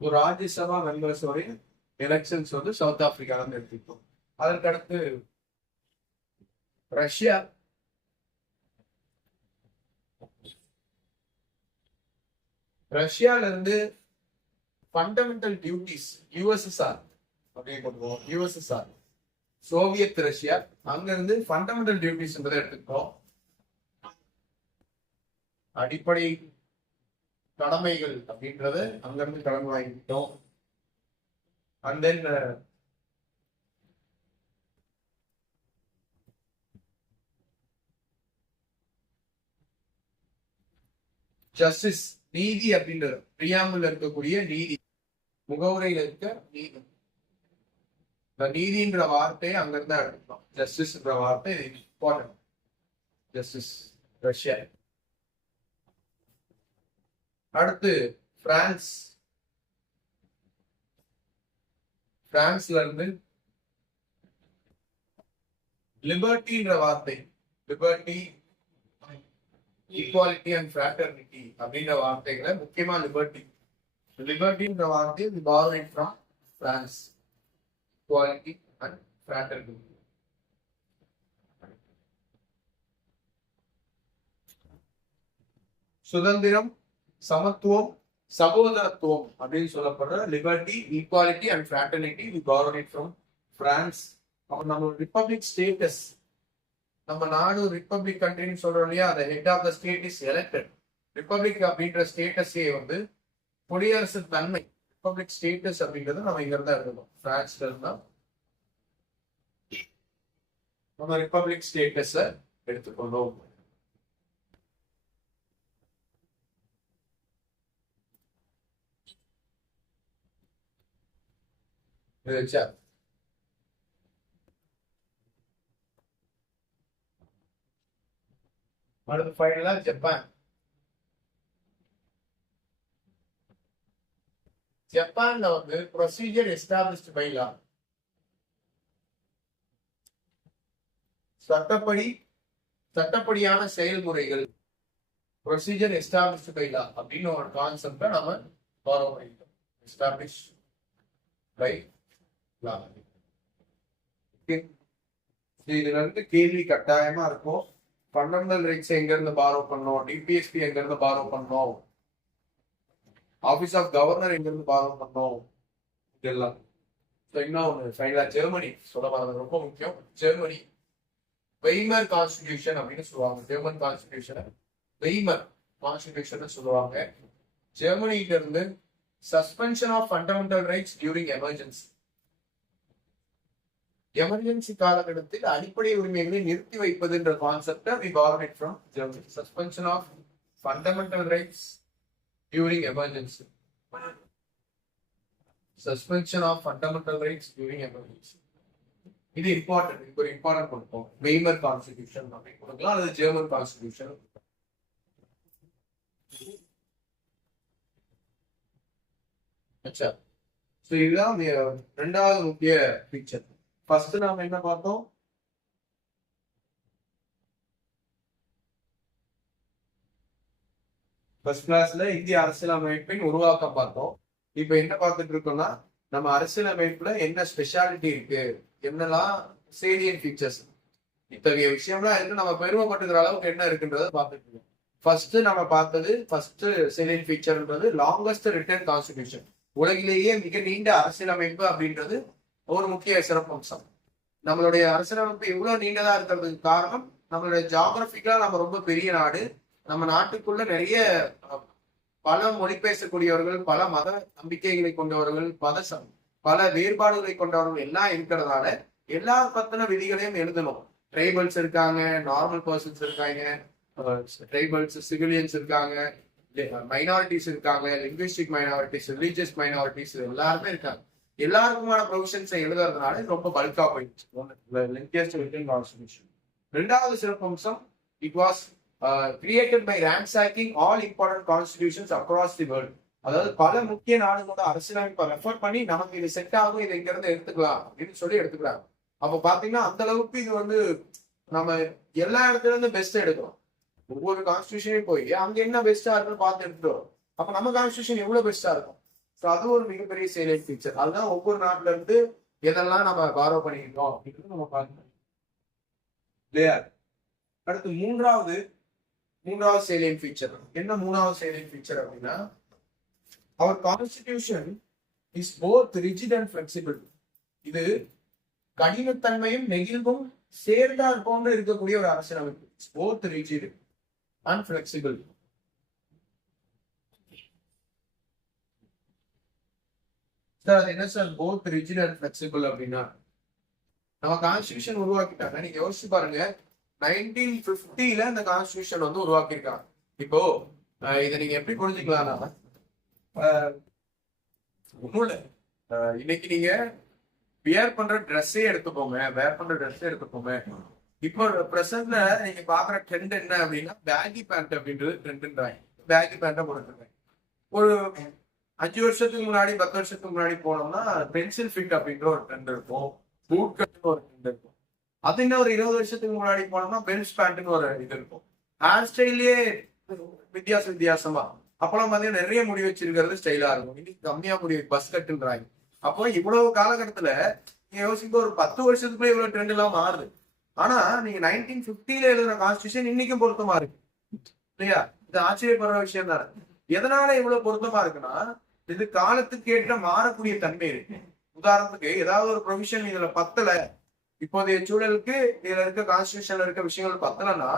ஒரு ராஜ்யசபா மெம்பர்ஸோடைய எலெக்ஷன்ஸ் வந்து சவுத் ஆப்பிரிக்கால இருந்து எடுத்துக்கிட்டோம். அதற்கு அடுத்து ரஷ்யா ரஷ்யால இருந்து ஃபண்டமெண்டல் டியூட்டிஸ் யூஎஸ்எஸ்ஆர் அப்படின்னு போட்டுருவோம். யூஎஸ்எஸ்ஆர் சோவியத் ரஷ்யா, அங்க இருந்து ஃபண்டமெண்டல் டியூட்டிஸ் எடுத்துக்கிட்டோம். அடிப்படை கடமைகள் அப்படின்றத அங்க இருந்து கடன் வாங்கிட்டோம். அண்ட் தென் ஜஸ்டிஸ் நீதி அப்படின்றது பிரியாமல் இருக்கக்கூடிய நீதி, முகவுரையில் இருக்க நீதி. இந்த நீதின்ற வார்த்தையை அங்கிருந்து எடுத்துக்கலாம். ஜஸ்டிஸ்ன்ற வார்த்தை இம்பார்ட்டன்ட். Justice Russia. அடுத்து பிரான்ஸ். பிரான்ஸ்ல இருந்து லிபர்ட்டின்ற வார்த்தை, லிபர்ட்டி, ஈக்வாலிட்டி அண்ட் ஃப்ராட்டர்னிட்டி அப்படின்ற வார்த்தைகளை முக்கியமா லிபர்ட்டி, லிபர்ட்டின்ற வார்த்தை borrowed from France. Equality and fraternity. சுதந்திரம், சமத்துவம், சகோதரத்துவம் அப்படின்னு சொல்லப்படுற liberty, equality and fraternity we borrowed it from France. நம்ம ரிப்பப்ளிக் ஸ்டேட்டஸ், நம்ம நாடு ரிப்பப்ளிக் கண்ட்ரின்னு சொல்றோம் இல்லையா, அந்த head of the state is elected. Republic அப்படின்ற ஸ்டேட்டஸே குடியரசு தன்மை, ரிப்பப்ளிக் ஸ்டேட்டஸ் அப்படின்றது நம்ம இங்க இருந்தா இருக்கோம், பிரான்ஸ்ல இருந்தா நம்ம ரிப்பப்ளிக் ஸ்டேட்டஸ எடுத்துக்கொண்டோம். அடுத்து ஃபைனலா ஜப்பான். ஜப்பான்ல ப்ரொசீஜர் எஸ்டாப்ளிஷ்ட் பை லா, சட்டப்படியான செயல்முறைகள், ப்ரொசீஜர் எஸ்டாப்ளிஷ்ட் பை லா அப்படின்னு ஒரு கான்செப்டை நம்ம ஃபாலோ பண்ணிட்டோம். Establish by law. இதுல இருந்து கேள்வி கட்டாயமா இருக்கும். ஃபண்டமெண்டல் ரைட்ஸ் எங்க இருந்து பாரோ பண்ணோம், டிபிஎஸ்பி எங்க இருந்து பாரோ பண்ணோம், ஆபீஸ் ஆஃப் கவர்னர் எங்க இருந்து பாரோ பண்ணோம், இதெல்லாம். இன்னும் ஃபைனலா ஜெர்மனி சொல்ல வரது ரொம்ப முக்கியம். ஜெர்மனி வெய்மர் கான்ஸ்டிடியூஷன் அப்படின்னு சொல்லுவாங்க. ஜெர்மன் கான்ஸ்டிடியூஷன் வெய்மர் கான்ஸ்டிடியூஷன் சொல்லுவாங்க. ஜெர்மனியில இருந்து suspension of fundamental rights during emergency, emergency காலகட்டத்தில் அடிப்படை உரிமைகளை நிறுத்தி வைப்பதுன்ற கான்செப்டை we borrowed it from Germany. Suspension of fundamental rights during emergency. Suspension of fundamental rights during emergency. இது இம்பார்ட்டன்ட். இது ஒரு இம்பார்ட்டன்ட் கொடுப்போம். வெய்மர் கான்ஸ்டிடியூஷன் அப்படின்னு கொடுக்கலாம், அல்லது ஜெர்மன் கான்ஸ்டிடியூஷன். இதுதான் இரண்டாவது முக்கிய பிக்சர். ஃபர்ஸ்ட் நாம என்ன பார்த்தோம்? ஃபர்ஸ்ட் கிளாஸ்ல இந்திய அரசியலமைப்பின் உருவாக்கம் பார்த்தோம். இப்ப என்ன பார்த்துட்டு இருக்கோம்னா, நம்ம அரசியலமைப்புல என்ன ஸ்பெஷாலிட்டி இருக்கு, என்னெல்லாம் சேலியன் ஃபீச்சர்ஸ், இத்தகைய விஷயம்லாம் இருக்கு, நம்ம பெருமைப்பட்டுக்கிற அளவுக்கு என்ன இருக்குன்றத பார்த்துட்டு இருக்கோம். ஃபர்ஸ்ட் நம்ம பார்த்தது, ஃபர்ஸ்ட் சேலியன் ஃபீச்சர்ன்றது லாங்கஸ்ட் ரிட்டன் கான்ஸ்டிடியூஷன். உலகிலேயே மிக நீண்ட அரசியலமைப்பு அப்படின்றது ஒரு முக்கிய சிறப்பம்சம். நம்மளுடைய அரசியலமைப்பு இவ்வளவு நீண்டதா இருக்கிறதுக்கு காரணம், நம்மளுடைய ஜியோகிராபிக்கலா நம்ம ரொம்ப பெரிய நாடு. நம்ம நாட்டுக்குள்ள நிறைய பல மொழி பேசக்கூடியவர்கள், பல மத நம்பிக்கைகளை கொண்டவர்கள், பல வேறுபாடுகளை கொண்டவர்கள் எல்லாம் இருக்கிறதால எல்லா பத்தின விதிகளையும் எழுதணும். ட்ரைபல்ஸ் இருக்காங்க, நார்மல் பர்சன்ஸ் இருக்காங்க, ட்ரைபல்ஸ் சிவிலியன்ஸ் இருக்காங்க, மைனாரிட்டிஸ் இருக்காங்க, லிங்குவிஸ்டிக் மைனாரிட்டிஸ், ரிலீஜியஸ் மைனாரிட்டிஸ் எல்லாருமே இருக்காங்க. எல்லாருக்குமான ப்ரொவிஷன்ஸை எழுதுறதுனால ரொம்ப பல்கா போயிடுச்சு. ரெண்டாவது சிறப்பம்சம், it was created by ransacking all important constitutions across the world. அதாவது பல முக்கிய நாடுகளோட அரசியலமைப்பை ரெஃபர் பண்ணி நமக்கு இது செட் ஆகும், இதை இங்க இருந்து எடுத்துக்கலாம் அப்படின்னு சொல்லி எடுத்துக்கிறாங்க. அப்ப பாத்தீங்கன்னா அந்த அளவுக்கு இது நம்ம எல்லா இடத்துல இருந்து பெஸ்ட் எடுக்கிறோம். ஒவ்வொரு கான்ஸ்டிடியூஷனையும் போய் அங்க என்ன பெஸ்டா இருக்குன்னு பார்த்து எடுத்துட்டு வரும். அப்ப நம்ம கான்ஸ்டிடியூஷன் எவ்வளவு பெஸ்டா இருக்கும். அது ஒரு மிகப்பெரிய சேலியன்ட் ஃபீச்சர். அதுதான் ஒவ்வொரு நாட்டுல இருந்து எதெல்லாம் நம்ம பாரோ பண்ணிக்கிட்டோம் அப்படின்றது நம்ம பார்க்கணும். இல்லையா? அடுத்து மூன்றாவது சேலியன் ஃபீச்சர் என்ன? மூணாவது சேலியன் ஃபீச்சர் அப்படின்னா, our constitution is both rigid and flexible. இது கடினத்தன்மையும் நெகிழ்வும் சேர்ந்தார் போன்று இருக்கக்கூடிய ஒரு அரசியலமைப்பு. Both rigid and flexible. Sir அது என்ன sir both rigid and flexible அப்படின்னா? நம்ம கான்ஸ்டிடியூஷன் உருவாக்கிட்டாங்க. நீங்க யோசிச்சு பாருங்க, 1950 இந்த கான்ஸ்டிடியூஷன் வந்து உருவாக்கியிருக்காங்க. இப்போ இதை நீங்க எப்படி புரிஞ்சுக்கலாம்னா, ஒண்ணும் இல்ல, இன்னைக்கு நீங்க வேர் பண்ற ட்ரெஸ்ஸே எடுத்துக்கோங்க. இப்போ பிரசன்ட்ல நீங்க பாக்குற ட்ரெண்ட் என்ன அப்படின்னா, பேகி பேண்ட் அப்படின்றது ட்ரெண்ட்ன்றாங்க. பேகி பேண்ட போட்டுருக்காங்க. ஒரு 5 வருஷத்துக்கு முன்னாடி 10 வருஷத்துக்கு முன்னாடி போனோம்னா பென்சில் ஃபிட் அப்படின்ற ஒரு ட்ரெண்ட் இருக்கும். பூட் கட்னு ஒரு ட்ரெண்ட் இருக்கும். அது இன்னும் ஒரு 20 வருஷத்துக்கு முன்னாடி போனோம்னா பென்ஸ் பேண்ட்னு ஒரு இது இருக்கும். ஹேர் ஸ்டைல்லே வித்தியாசமா. அப்பெல்லாம் பாத்தீங்கன்னா நிறைய முடி வச்சிருக்கிறது ஸ்டைலா இருக்கும். இன்னைக்கு கம்மியா முடி, பஸ் கட்டுன்றாங்க. அப்போ இவ்வளவு காலகட்டத்துல நீங்க யோசிக்கும் ஒரு 10 வருஷத்துக்குள்ள இவ்வளவு ட்ரெண்ட் எல்லாம் மாறுது. ஆனா நீங்க 1950 எழுதுன கான்ஸ்டிடியூஷன் இன்னைக்கும் பொருத்தமா இருக்கு இல்லையா? இது ஆச்சரியப்படுற விஷயம் தானே. எதனால இவ்வளவு பொருத்தமா இருக்குன்னா, இது காலத்துக்கு ஏற்ற மாறக்கூடிய தன்மை இருக்கு. உதாரணத்துக்கு ஏதாவது ஒரு ப்ரொவிஷன் இதுல பத்தல, இப்போதைய சூழலுக்கு இதுல இருக்க கான்ஸ்டிடியூஷன்ல இருக்க விஷயங்கள் பத்தலன்னா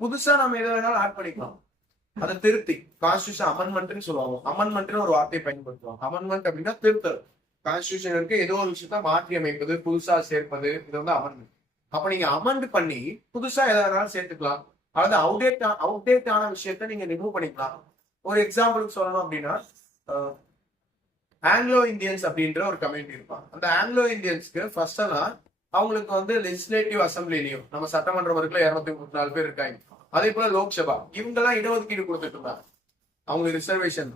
புதுசா நம்ம எதை வேணாலும் ஆட் பண்ணிக்கலாம். அதை திருத்தி கான்ஸ்டிடியூஷன் அமெண்ட்மெண்ட்னு சொல்லுவாங்க. அமெண்ட்மெண்ட்னு ஒரு வார்த்தையை பயன்படுத்துவாங்க. அமெண்ட்மெண்ட் அப்படின்னா திருத்தல். கான்ஸ்டிடியூஷன் இருக்கு ஏதோ ஒரு விஷயத்த மாற்றி அமைப்பது, புதுசா சேர்ப்பது, இது வந்து அமெண்ட்மெண்ட். அப்ப நீங்க அமெண்ட் பண்ணி புதுசா எதை வேணாலும் சேர்த்துக்கலாம். அதாவது அவுடேட் ஆன விஷயத்த நீங்க ரிமூவ் பண்ணிக்கலாம். ஒரு எக்ஸாம்பிளுக்கு சொல்லணும் அப்படின்னா, ஆங்கிலோ இந்தியன்ஸ் அப்படின்ற ஒரு கம்யூனிட்டி இருப்பாங்க. அந்த ஆங்கிலோ இந்தியன்ஸ்க்கு ஃபர்ஸ்ட் எல்லாம் அவங்களுக்கு வந்து லெஜிஸ்லேட்டிவ் அசம்பிளிலையும், நம்ம சட்டமன்ற வரைக்கும் 234 பேர் இருக்காங்க. அதே போல லோக்சபா இவங்கெல்லாம் இடஒதுக்கீடு கொடுத்துட்டு இருந்தாங்க. அவங்களுக்கு ரிசர்வேஷன்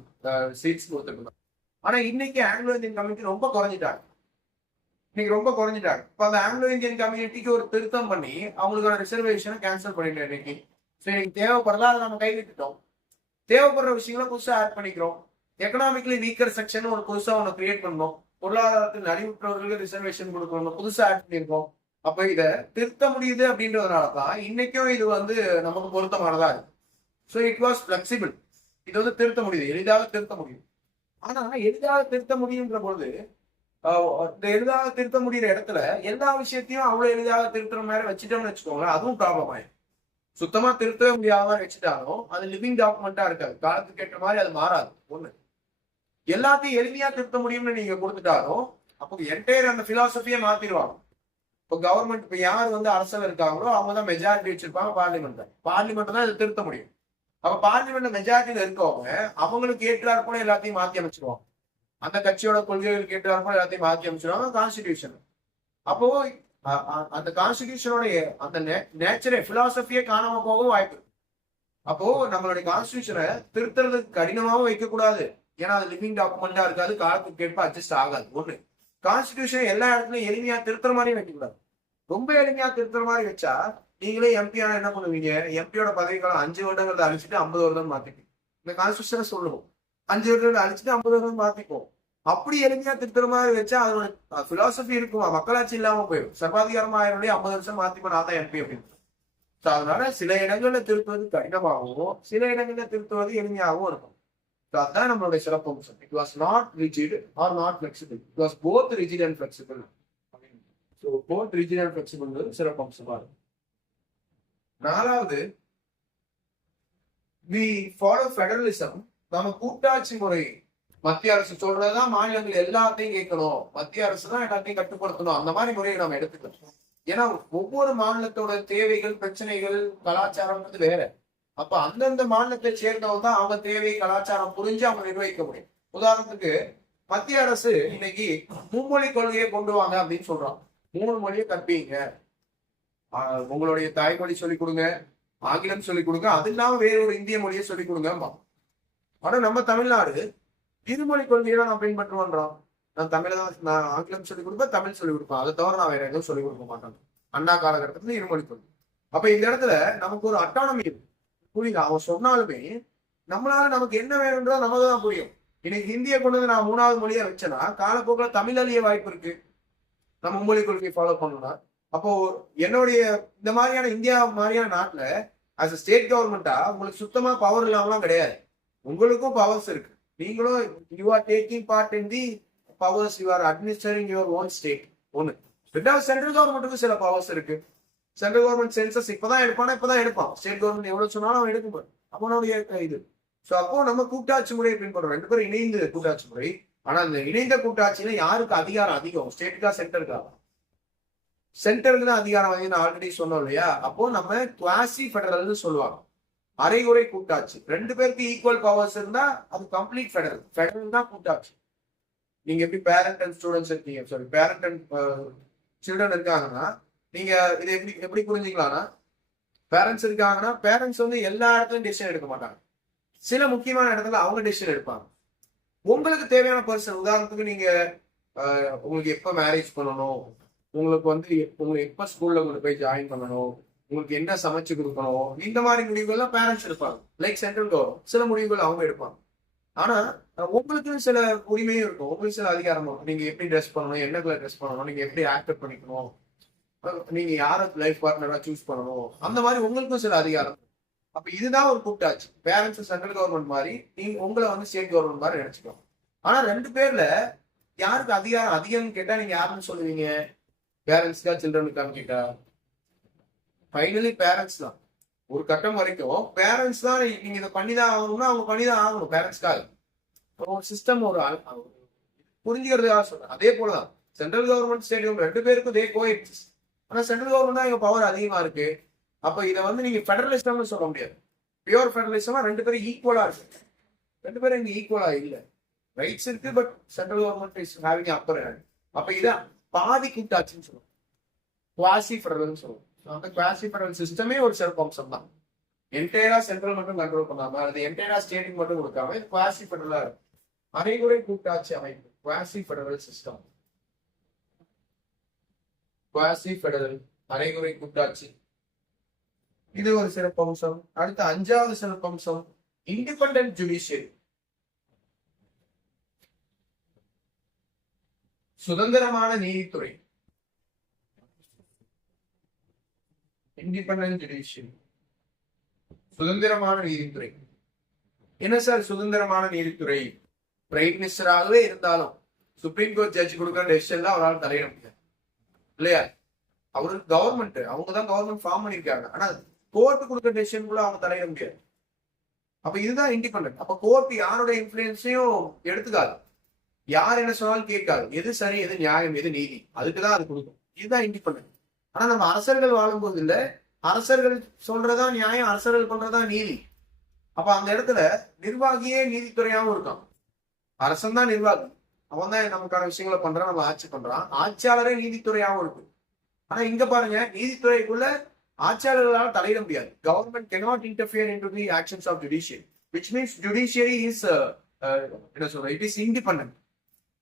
சீட்ஸ் கொடுத்துட்டு இருந்தாங்க. ஆனா இன்னைக்கு ஆங்கிலோ இந்தியன் கம்யூனிட்டி ரொம்ப குறைஞ்சிட்டாங்க. இப்ப அந்த ஆங்கிலோ இந்தியன் கம்யூனிட்டிக்கு ஒரு திருத்தம் பண்ணி அவங்களுக்கான ரிசர்வேஷனை கேன்சல் பண்ணிட்டோம் இன்னைக்கு. சரி, தேவைப்படுறதா அதை நம்ம கைவிட்டுட்டோம். தேவைப்படுற விஷயங்களை புதுசா ஆட் பண்ணிக்கிறோம். எக்கனாமிக்கலி வீக்கர் செக்ஷன் ஒரு புதுசா ஒன்று கிரியேட் பண்ணணும். பொருளாதாரத்தில் நலிவுற்றவர்களுக்கு ரிசர்வேஷன் கொடுக்கணும், புதுசா ஆட் பண்ணியிருக்கோம். அப்ப இத திருத்த முடியுது அப்படின்றதுனாலதான் இன்னைக்கும் இது வந்து நமக்கு பொருத்தமானதா இருக்கு. So it was flexible. இது வந்து திருத்த முடியுது, எளிதாக திருத்த முடியும். ஆனா எளிதாக திருத்த முடியுன்ற பொழுது இந்த எளிதாக திருத்த முடிகிற இடத்துல எல்லா விஷயத்தையும் அவ்வளவு எளிதாக திருத்துற மாதிரி வச்சுட்டோம்னு வச்சுக்கோங்களேன், அதுவும் ப்ராப்ளம் ஆயிடும். சுத்தமா திருத்தவே முடியாத மாதிரி வச்சுட்டாலும் அது லிவிங் டாக்குமெண்டா இருக்காது. காலத்துக்கு ஏற்ற மாதிரி அது மாறாது. ஒண்ணு, எல்லாத்தையும் எளிமையா திருத்த முடியும்னு நீங்க கொடுத்துட்டாலும் அப்போ என்டையர் அந்த பிலாசபியை மாத்திடுவாங்க. இப்போ கவர்மெண்ட் இப்ப யார் வந்து அரசர் இருக்காங்களோ அவங்க தான் மெஜாரிட்டி வச்சிருப்பாங்க பார்லிமெண்ட் தான் இதை திருத்த முடியும். அப்ப பார்லிமெண்ட் மெஜாரிட்டியில இருக்கவங்க அவங்களுக்கு ஏற்றாற் போல எல்லாத்தையும் மாத்தி அமைச்சிருவாங்க. அந்த கட்சியோட கொள்கைகளுக்கு ஏற்றாற் போல எல்லாத்தையும் மாத்தி அமைச்சிருவாங்க கான்ஸ்டிடியூஷன். அப்போ அந்த கான்ஸ்டிடியூஷனோட அந்த நேச்சரே பிலாசபியே காணாம போக வாய்ப்பு. அப்போ நம்மளுடைய கான்ஸ்டிடியூஷனை திருத்துறதுக்கு கடினமாவும் வைக்க கூடாது. ஏன்னா அது லிவிங் டாக்குமெண்டா இருக்காது, காலத்துக்கு ஏற்ப அட்ஜஸ்ட் ஆகாது. ஒண்ணு, கான்ஸ்டிடியூஷன் எல்லா இடத்துலயும் எளிமையா திருத்துற மாதிரியும் வைக்கக்கூடாது. ரொம்ப எளிமையா திருத்துற மாதிரி வச்சா நீங்களே எம்பி ஆனா என்ன பண்ணுவீங்க? எம்பியோட பதவி காலம் 5 வருடங்கள் அழிச்சுட்டு 50 வருடம் மாத்திப்பீங்க. இந்த கான்ஸ்டிடியூஷனை சொல்லுவோம் 5 வருடங்கள் அழிச்சுட்டு 50 வருடம் மாத்திப்போம். அப்படி எளிமையா திருத்துற மாதிரி வச்சா அதோட பிலாசபி இருக்குமா? மக்களாட்சி இல்லாம போயிடும். சர்வாதிகாரமா ஆயிரம் 50 வருஷம் மாத்திப்போம் நான் தான் எம்பி அப்படின்னு. அதனால சில இடங்கள்ல திருத்துவது கடினமாகவும் சில இடங்கள்ல திருத்துவது எளிமையாகவும் இருக்கும். அதுதான் நம்மளுடைய சிறப்பம்சம். It was not rigid or not flexible. It was both rigid and flexible. So both rigid and flexible சிறப்பம்சமா இருக்கும். 4வது, வி ஃபாலோ ஃபெடரலிசம். நம்ம கூட்டாட்சி முறை. மத்திய அரசு சொல்றதுதான் மாநிலங்கள் எல்லாத்தையும் கேட்கணும், மத்திய அரசு தான் எல்லாத்தையும் கட்டுப்படுத்தணும், அந்த மாதிரி முறையை நம்ம எடுத்துக்கணும். ஏன்னா ஒவ்வொரு மாநிலத்தோட தேவைகள், பிரச்சனைகள், கலாச்சாரம் வந்து வேற. அப்ப அந்தந்த மாநிலத்தை சேர்ந்தவங்க தான் அவங்க தேவை, கலாச்சாரம் புரிஞ்சு அவங்க நிர்வகிக்க முடியும். உதாரணத்துக்கு மத்திய அரசு இன்னைக்கு மும்மொழி கொள்கையை கொண்டு வாங்க அப்படின்னு சொல்றாங்க. 3 மொழியை கற்பீங்க, உங்களுடைய தாய்மொழி சொல்லிக் கொடுங்க, ஆங்கிலம் சொல்லிக் கொடுங்க, அது இல்லாம வேற ஒரு இந்திய மொழியை சொல்லிக் கொடுங்க. ஆனா நம்ம தமிழ்நாடு இருமொழி கொள்கையை நான் பின்பற்றுவோன்றான். நான் ஆங்கிலம் சொல்லிக் கொடுப்பேன், தமிழ் சொல்லிக் கொடுப்பேன், அதை தவிர நான் வேற எதுவும் சொல்லிக் கொடுக்க மாட்டேன். அண்ணா காலகட்டத்துல இருமொழி கொள்கை. அப்ப இந்த இடத்துல நமக்கு ஒரு அட்டானமி இருக்கு. புரியுது? அவன் சொன்னாலுமே நம்மளால நமக்கு என்ன வேணும்ன்றத நமக்கு தான் புரியும். இன்னைக்கு ஹிந்தியை கொண்டு வந்து நான் 3வது மொழியா வச்சேன்னா காலப்போக்கில் தமிழ் அழிய வாய்ப்பு இருக்கு. நம்ம மொழி கொள்கையை ஃபாலோ பண்ணணும்னா அப்போ என்னுடைய இந்த மாதிரியான இந்தியா மாதிரியான நாட்டுல ஆஸ் அ ஸ்டேட் கவர்மெண்டா உங்களுக்கு சுத்தமா பவர் இல்லாமலாம் கிடையாது. உங்களுக்கும் பவர்ஸ் இருக்கு. நீங்களும் you are taking part in the powers, you are administering your own state. ஒண்ணு. ரெண்டாவது சென்ட்ரல் கவர்மெண்ட்டுக்கும் சில பவர்ஸ் இருக்கு. சென்ட்ரல் கவர்மெண்ட் சென்சஸ் இப்பதான் எடுப்பான். ஸ்டேட் கவர்மெண்ட் எவ்வளவு சொன்னாலும் அவன் எடுக்கும். அவனுடைய இது. ஸோ அப்போ நம்ம கூட்டாட்சி முறையை பின்பற்றோம். 2 பேரும் இணைந்து கூட்டாட்சி முறை. ஆனா அந்த இணைந்த கூட்டாட்சியில யாருக்கு அதிகாரம் அதிகம், ஸ்டேட்டுக்கா சென்டருக்கா? சென்டருக்கு தான் அதிகாரம் வாங்கி நான் ஆல்ரெடி சொன்னோம் இல்லையா? அப்போ நம்ம குவாசி ஃபெடரல்னு சொல்லுவாங்க. அரைகுறை கூட்டாட்சி. 2 பேருக்கு ஈக்குவல் பவர்ஸ் இருந்தா அது கம்ப்ளீட் ஃபெடரல். ஃபெடரல் தான் கூட்டாட்சி. நீங்க எப்படி பேரண்ட் அண்ட் ஸ்டூடெண்ட்ஸ் இருக்கீங்க, சாரி பேரண்ட் அண்ட் சில்ட்ரன் இருக்காங்கன்னா நீங்க இதை எப்படி புரிஞ்சுக்கலாம்னா, பேரண்ட்ஸ் இருக்காங்கன்னா பேரண்ட்ஸ் வந்து எல்லா இடத்துலயும் டெசிஷன் எடுக்க மாட்டாங்க. சில முக்கியமான இடத்துல அவங்க டெசிஷன் எடுப்பாங்க. உங்களுக்கு தேவையான பர்சன், உதாரணத்துக்கு நீங்க உங்களுக்கு எப்ப மேரேஜ் பண்ணணும், உங்களுக்கு வந்து உங்களுக்கு எப்ப ஸ்கூல்ல கொண்டு போய் ஜாயின் பண்ணணும், உங்களுக்கு என்ன சமைச்சு கொடுக்கணும், இந்த மாதிரி முடிவுகள்லாம் பேரண்ட்ஸ் எடுப்பாங்க. லைக் சென்ட்ரல் கவர்மெண்ட் சில முடிவுகள் அவங்க எடுப்பாங்க. ஆனா உங்களுக்கு சில உரிமையும் இருக்கும், உங்களுக்கு சில அதிகாரம் இருக்கும். நீங்க எப்படி ட்ரெஸ் பண்ணணும், என்ன கலர் ட்ரெஸ் பண்ணணும், நீங்க எப்படி ஆக்ட் பண்ணிக்கணும், நீங்க யார லைஃப் பார்ட்னரா சூஸ் பண்ணணும், அந்த மாதிரி உங்களுக்கும் சில அதிகாரம். அப்ப இதுதான் ஒரு கூட்டாட்சி. பேரண்ட்ஸ் சென்ட்ரல் கவர்மெண்ட் மாதிரி, நீங்க உங்களை வந்து ஸ்டேட் கவர்மெண்ட் மாதிரி நினைச்சுக்கோங்க. ஆனா 2 பேர்ல யாருக்கு அதிகாரம் அதிகம்னு கேட்டா நீங்க யாருன்னு சொல்லுவீங்க? பேரண்ட்ஸ்க்கா சில்ட்ரனுக்கான்னு கேட்டா ஃபைனலி பேரண்ட்ஸ் தான். ஒரு கட்டம் வரைக்கும் பேரண்ட்ஸ் தான். நீங்க இதை பண்ணிதான் ஆகணும்னா அவங்க பண்ணிதான் ஆகணும். பேரண்ட்ஸ்க்காக ஒரு சிஸ்டம், ஒரு புரிஞ்சுக்கிறதுக்காக சொல்றேன். அதே போலதான் சென்ட்ரல் கவர்மெண்ட் ஸ்டேட் கவர்மெண்ட் 2 பேருக்கும் இதே கோஎக்ஸிஸ்ட். ஆனா சென்ட்ரல் கவர்மெண்ட் தான் இங்க பவர் அதிகமா இருக்கு. அப்ப இதை வந்து நீங்க ஃபெடரலிசம்னு சொல்ல முடியாது. பியூர் ஃபெடரலிசமா 2 பேரும் ஈக்குவலா இருக்கு. 2 பேரும் இங்க ஈக்குவலா இல்ல. ரைட்ஸ் இருக்கு, but central government is having upper hand. அப்ப இதான் பாதி கூட்டாட்சின்னு சொல்லுவோம், குவாசி ஃபெடரல்னு சொல்லுவோம். அந்த குவாசி ஃபெடரல் சிஸ்டமே ஒரு சிறப்பம்சம் தான். என்டையரா சென்ட்ரல் மட்டும் கண்ட்ரோல் பண்ணாம, அது என்டையரா ஸ்டேட்டுக்கு மட்டும் கொடுக்காம இது குவாசி ஃபெடரலா இருக்கும். அரைகுறை கூட்டாட்சி அமைப்பு, quasi federal system. Quasi federal அரைகுறை கூட்டாட்சி, இது ஒரு சிறப்பம்சம். அடுத்த 5வது சிறப்பம்சம் இண்டிபெண்டன்ட் ஜுடிஷியரி, சுதந்திரமான நீதித்துறை. இண்டிபெண்டன்ட் ஜுடிஷியரி, சுதந்திரமான நீதித்துறை. என்ன சார் சுதந்திரமான நீதித்துறை? பிரைம் மினிஸ்டராகவே இருந்தாலும் சுப்ரீம் கோர்ட் ஜட்ஜ் கொடுக்குற டெசிஷன்ல அவரால் தலையிட முடியாது இல்லையா? அவருக்கு கவர்மெண்ட், அவங்க தான் கவர்மெண்ட் ஃபார்ம் பண்ணிருக்காங்க. ஆனா கோர்ட் கொடுக்குற டெசிஷன் கூட அவங்க தலையிட முடியாது. அப்ப இதுதான் இண்டிபெண்டன்ட். அப்ப கோர்ட் யாரோட இன்ஃபுளுன்ஸையும் எடுத்துக்காது, யார் என்ன சொன்னாலும் கேட்காது. எது சரி, எது நியாயம், எது நீதி, அதுக்குதான் அது கொடுக்கும். இதுதான் இண்டிபெண்டன்ட். ஆனா நம்ம அரசர்கள் வாழும்போது இல்ல, அரசர்கள் சொல்றதா நியாயம், அரசர்கள் பண்றதா நீதி. அப்ப அந்த இடத்துல நிர்வாகியே நீதித்துறையாவும் இருக்கான். அரசன் தான் நிர்வாகி, அவன் தான் நமக்கான விஷயங்களை பண்றான், நம்ம ஆட்சி பண்றான். ஆட்சியாளரே நீதித்துறையாவும் இருக்கு. ஆனா இங்க பாருங்க, நீதித்துறைக்குள்ள ஆட்சியாளர்களால் தலையிட முடியாது. Government cannot interfere into the actions of judiciary, which means judiciary is என்ன சொல்ற, it is independent.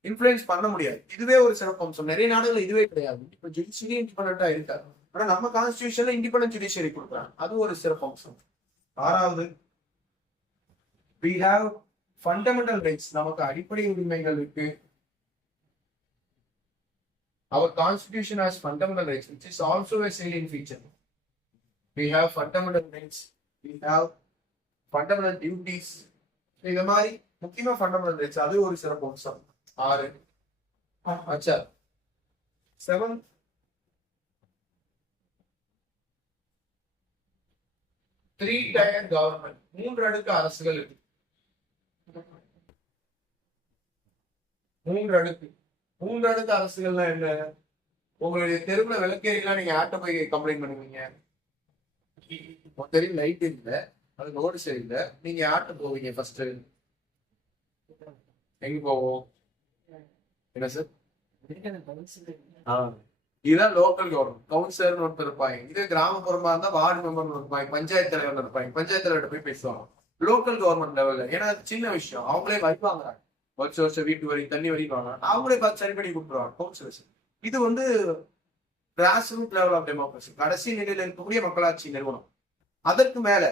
இன்ஃபுளுன்ஸ் பண்ண முடியாது. இதுவே ஒரு சிறப்பம்சம். நிறைய நாடுகள் இதுவே கிடையாது. இப்ப ஜுடிஷியரி இண்டிபெண்டா இருக்காது. ஆனா நம்ம கான்ஸ்டிடியூஷன்ல இண்டிபெண்டன்ட் ஜுடிஷியரி கொடுக்குறாங்க. அது ஒரு சிறப்பம்சம். 6வது, we have fundamental rights. நமக்கு அடிப்படை உரிமைகள் இருக்கு. Our constitution has fundamental rights, which is also a salient feature. We have fundamental rights. We have fundamental duties. இந்த மாதிரி முக்கியமா ஃபண்டமெண்டல் ரைட்ஸ், அது ஒரு சிறப்பம்சம். 6. அச்சா 7. 3-tier கவர்மெண்ட், 3 அடுக்கு அரசுகள் இருக்கு. 3 அடுக்கு அரசுகள்னா என்ன? உங்களுடைய தெருவுல விளக்கேறிலாம் நீங்க யார்கிட்ட போய் கம்ப்ளைண்ட் பண்ணுவீங்க? தெரியும் லைட் இல்ல, அது ரோடு சரியில்லை, நீங்க யார்கிட்ட போவீங்க? ஃபர்ஸ்ட் எங்க போவோம்? என்ன சார்? இதுதான் லோக்கல் கவர்மெண்ட். கவுன்சிலர் ஒருத்தர் இருப்பாங்க. இதே கிராமப்புறமா இருந்தா வார்டு மெம்பர் இருப்பாங்க, பஞ்சாயத்து தலைவர் இருப்பாங்க. பஞ்சாயத்து தலைவர்கிட்ட போய் பேசுவாங்க. லோக்கல் கவர்மெண்ட் லெவல்ல, ஏன்னா அது சின்ன விஷயம், அவங்களே வைப்பாங்க. வருஷம் வீட்டு வரி, தண்ணி வரி வாங்க, அவங்களே பார்த்து சரி பண்ணி கொடுத்துருவாங்க கவுன்சிலர்ஸ். இது வந்து grass root level of democracy, கடைசி நிலையில இருக்கக்கூடிய மக்களாட்சி நிறுவனம். அதற்கு மேல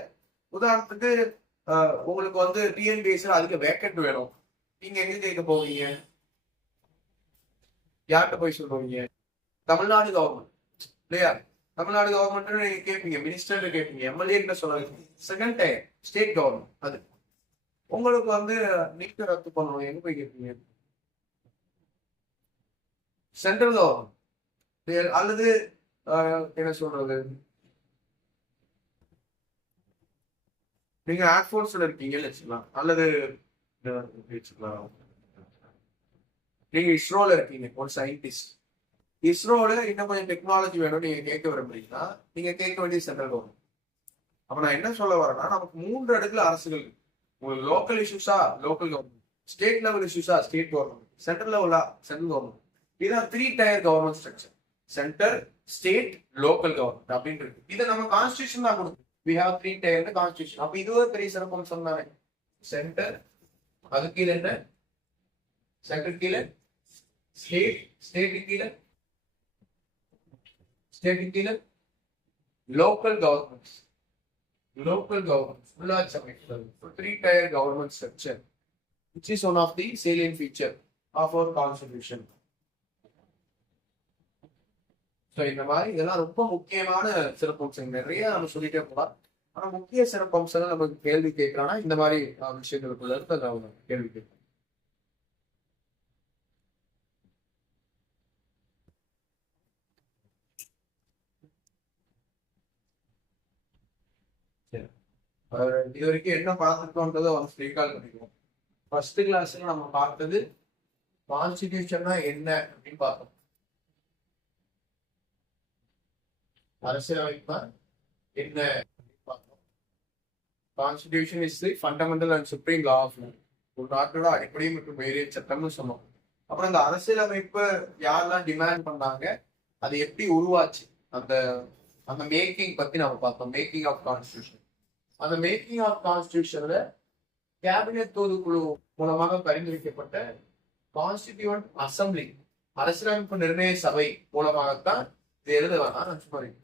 உதாரணத்துக்கு உங்களுக்கு வந்து டிஎன்பிஎஸ்ல அதிக வேக்கண்ட் வேணும், நீங்க எங்க கேட்க போவீங்க? யார்கிட்ட போய் சொல்லுவீங்க? தமிழ்நாடு கவர்மெண்ட். இல்லையா? தமிழ்நாடு கவர்மெண்ட் நீங்க கேட்பீங்க, மினிஸ்டர் கேட்பீங்க, எம்எல்ஏ கிட்ட சொல்லுவீங்க. Second tier state government. அது உங்களுக்கு வந்து நீட் ரத்து பண்ணணும், எங்க போய் கேட்பீங்க? சென்ட்ரல் கவர்மெண்ட் அல்லது என்ன சொல்றது, நீங்க ஏர்ஃபோர்ஸ்ல இருக்கீங்கன்னு வச்சுக்கலாம், அல்லது வச்சுக்கலாம் நீங்க இஸ்ரோல இருக்கீங்க, ஒரு சயின்டிஸ்ட். இஸ்ரோல இன்னும் கொஞ்சம் டெக்னாலஜி வேணும் நீங்க கேட்க விரும்புறீங்கன்னா நீங்க கேட்க வேண்டிய சென்ட்ரல் கவர்மெண்ட். அப்ப நான் என்ன சொல்ல வரேன்னா, நமக்கு 3 அடுக்குல அரசுகள். உங்களுக்கு லோக்கல் இஷ்யூஸா லோக்கல் கவர்மெண்ட், ஸ்டேட் லெவல் இஷ்யூஸா ஸ்டேட் கவர்மெண்ட், சென்ட்ரல் லெவலா சென்ட்ரல் கவர்மெண்ட். இதுதான் 3 tier government structure. Centre, state, local government அப்படின்றது. இதை நம்ம கான்ஸ்டிடியூஷன் தான் கொடுக்கும். we have 3 tier constitution. அப்ப இதுவே பெரிய சிறப்பம்சம் தானே. சென்டர், அது கீழே என்ன, சென்டர் கீழே ஸ்டேட், ஸ்டேட் கீழே லோக்கல் கவர்மெண்ட்ஸ், உள்ளாட்சி அமைப்புகள். 3 tier government structure, which is one of the salient feature of our constitution. So இந்த மாதிரி இதெல்லாம் ரொம்ப முக்கியமான சிறப்பம்சங்கள். நிறைய நம்ம சொல்லிட்டே போகலாம். ஆனா முக்கிய சிறப்பம்சங்கள் நமக்கு கேள்வி கேட்கலாம்னா இந்த மாதிரி விஷயங்களுக்குள்ள இருந்து அதை அவங்க கேள்வி கேட்கலாம். இது வரைக்கும் என்ன பார்த்துருக்கோன்றதை வந்து ரீகால் பண்ணிக்குவோம். ஃபர்ஸ்ட் கிளாஸ்ல நம்ம பார்த்தது கான்ஸ்டிடியூஷன்னா என்ன அப்படின்னு பார்த்தோம். அரசியலமைப்பு என்ன பார்த்தோம். Constitution is the fundamental and supreme law of ஒரு நாட்டோட அடிப்படை மற்றும் வேறிய சட்டம்னு சொன்னோம். அப்புறம் அந்த அரசியலமைப்பு யாரெல்லாம் டிமாண்ட் பண்ணாங்க, அது எப்படி உருவாச்சு, அந்த அந்த மேக்கிங் பத்தி நம்ம பார்த்தோம். Making of constitution. அந்த மேக்கிங் ஆஃப் கான்ஸ்டிடியூஷன்ல கேபினெட் தூதுக்குழு மூலமாக பரிந்துரைக்கப்பட்ட கான்ஸ்டிடியூவன்ட் அசம்பிளி, அரசியலமைப்பு நிர்ணய சபை மூலமாகத்தான் இது எழுத வேணாம்.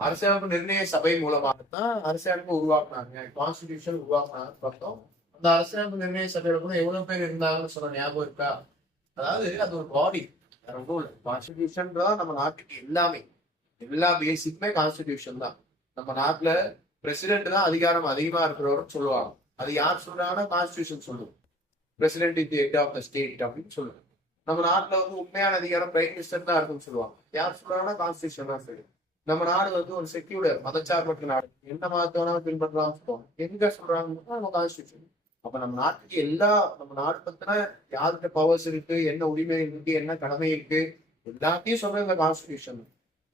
அரசியலமைப்பு நிர்ணய சபை மூலமாகத்தான் அரசியலமைப்பு உருவாக்குனாங்க, கான்ஸ்டிடியூஷன் உருவாக்குனாங்க பார்த்தோம். அந்த அரசியலமைப்பு நிர்ணய சபையில கூட எவ்வளவு பேர் இருந்தாங்கன்னு சொன்ன ஞாபகம் இருக்கா? அதாவது அது ஒரு பாடி, ரொம்ப இல்லை. கான்ஸ்டிடியூஷன் தான் நம்ம நாட்டுக்கு எல்லாமே, எல்லா பேசிக்குமே கான்ஸ்டிடியூஷன் தான். நம்ம நாட்டுல பிரசிடென்ட் தான் அதிகாரம் அதிகமா இருக்கிறவரும் சொல்லுவாங்க. அது யார் சொல்றாங்கன்னா கான்ஸ்டிடியூஷன் சொல்லுவோம். President is the head of the state அப்படின்னு சொல்லுவாங்க. நம்ம நாட்டுல வந்து உண்மையான அதிகாரம் பிரைம் மினிஸ்டர் தான் இருக்குன்னு சொல்லுவாங்க. யார் சொல்றாங்கன்னா கான்ஸ்டிடியூஷன் தான் சொல்லி. நம்ம நாடு வந்து ஒரு செக்யூலர் மதச்சார்பற்ற நாடு, எந்த மதத்தை வேணாலும் பின்பற்றலாம் சொல்லுவோம். எங்க சொல்றாங்கன்னா நம்ம கான்ஸ்டிடியூஷன். அப்ப நம்ம நாட்டுக்கு நம்ம நாடு பத்தின யார்கிட்ட பவர்ஸ் இருக்கு, என்ன உரிமை இருக்கு, என்ன கடமை இருக்கு, எல்லாத்தையும் சொல்றது இந்த கான்ஸ்டிடியூஷன்.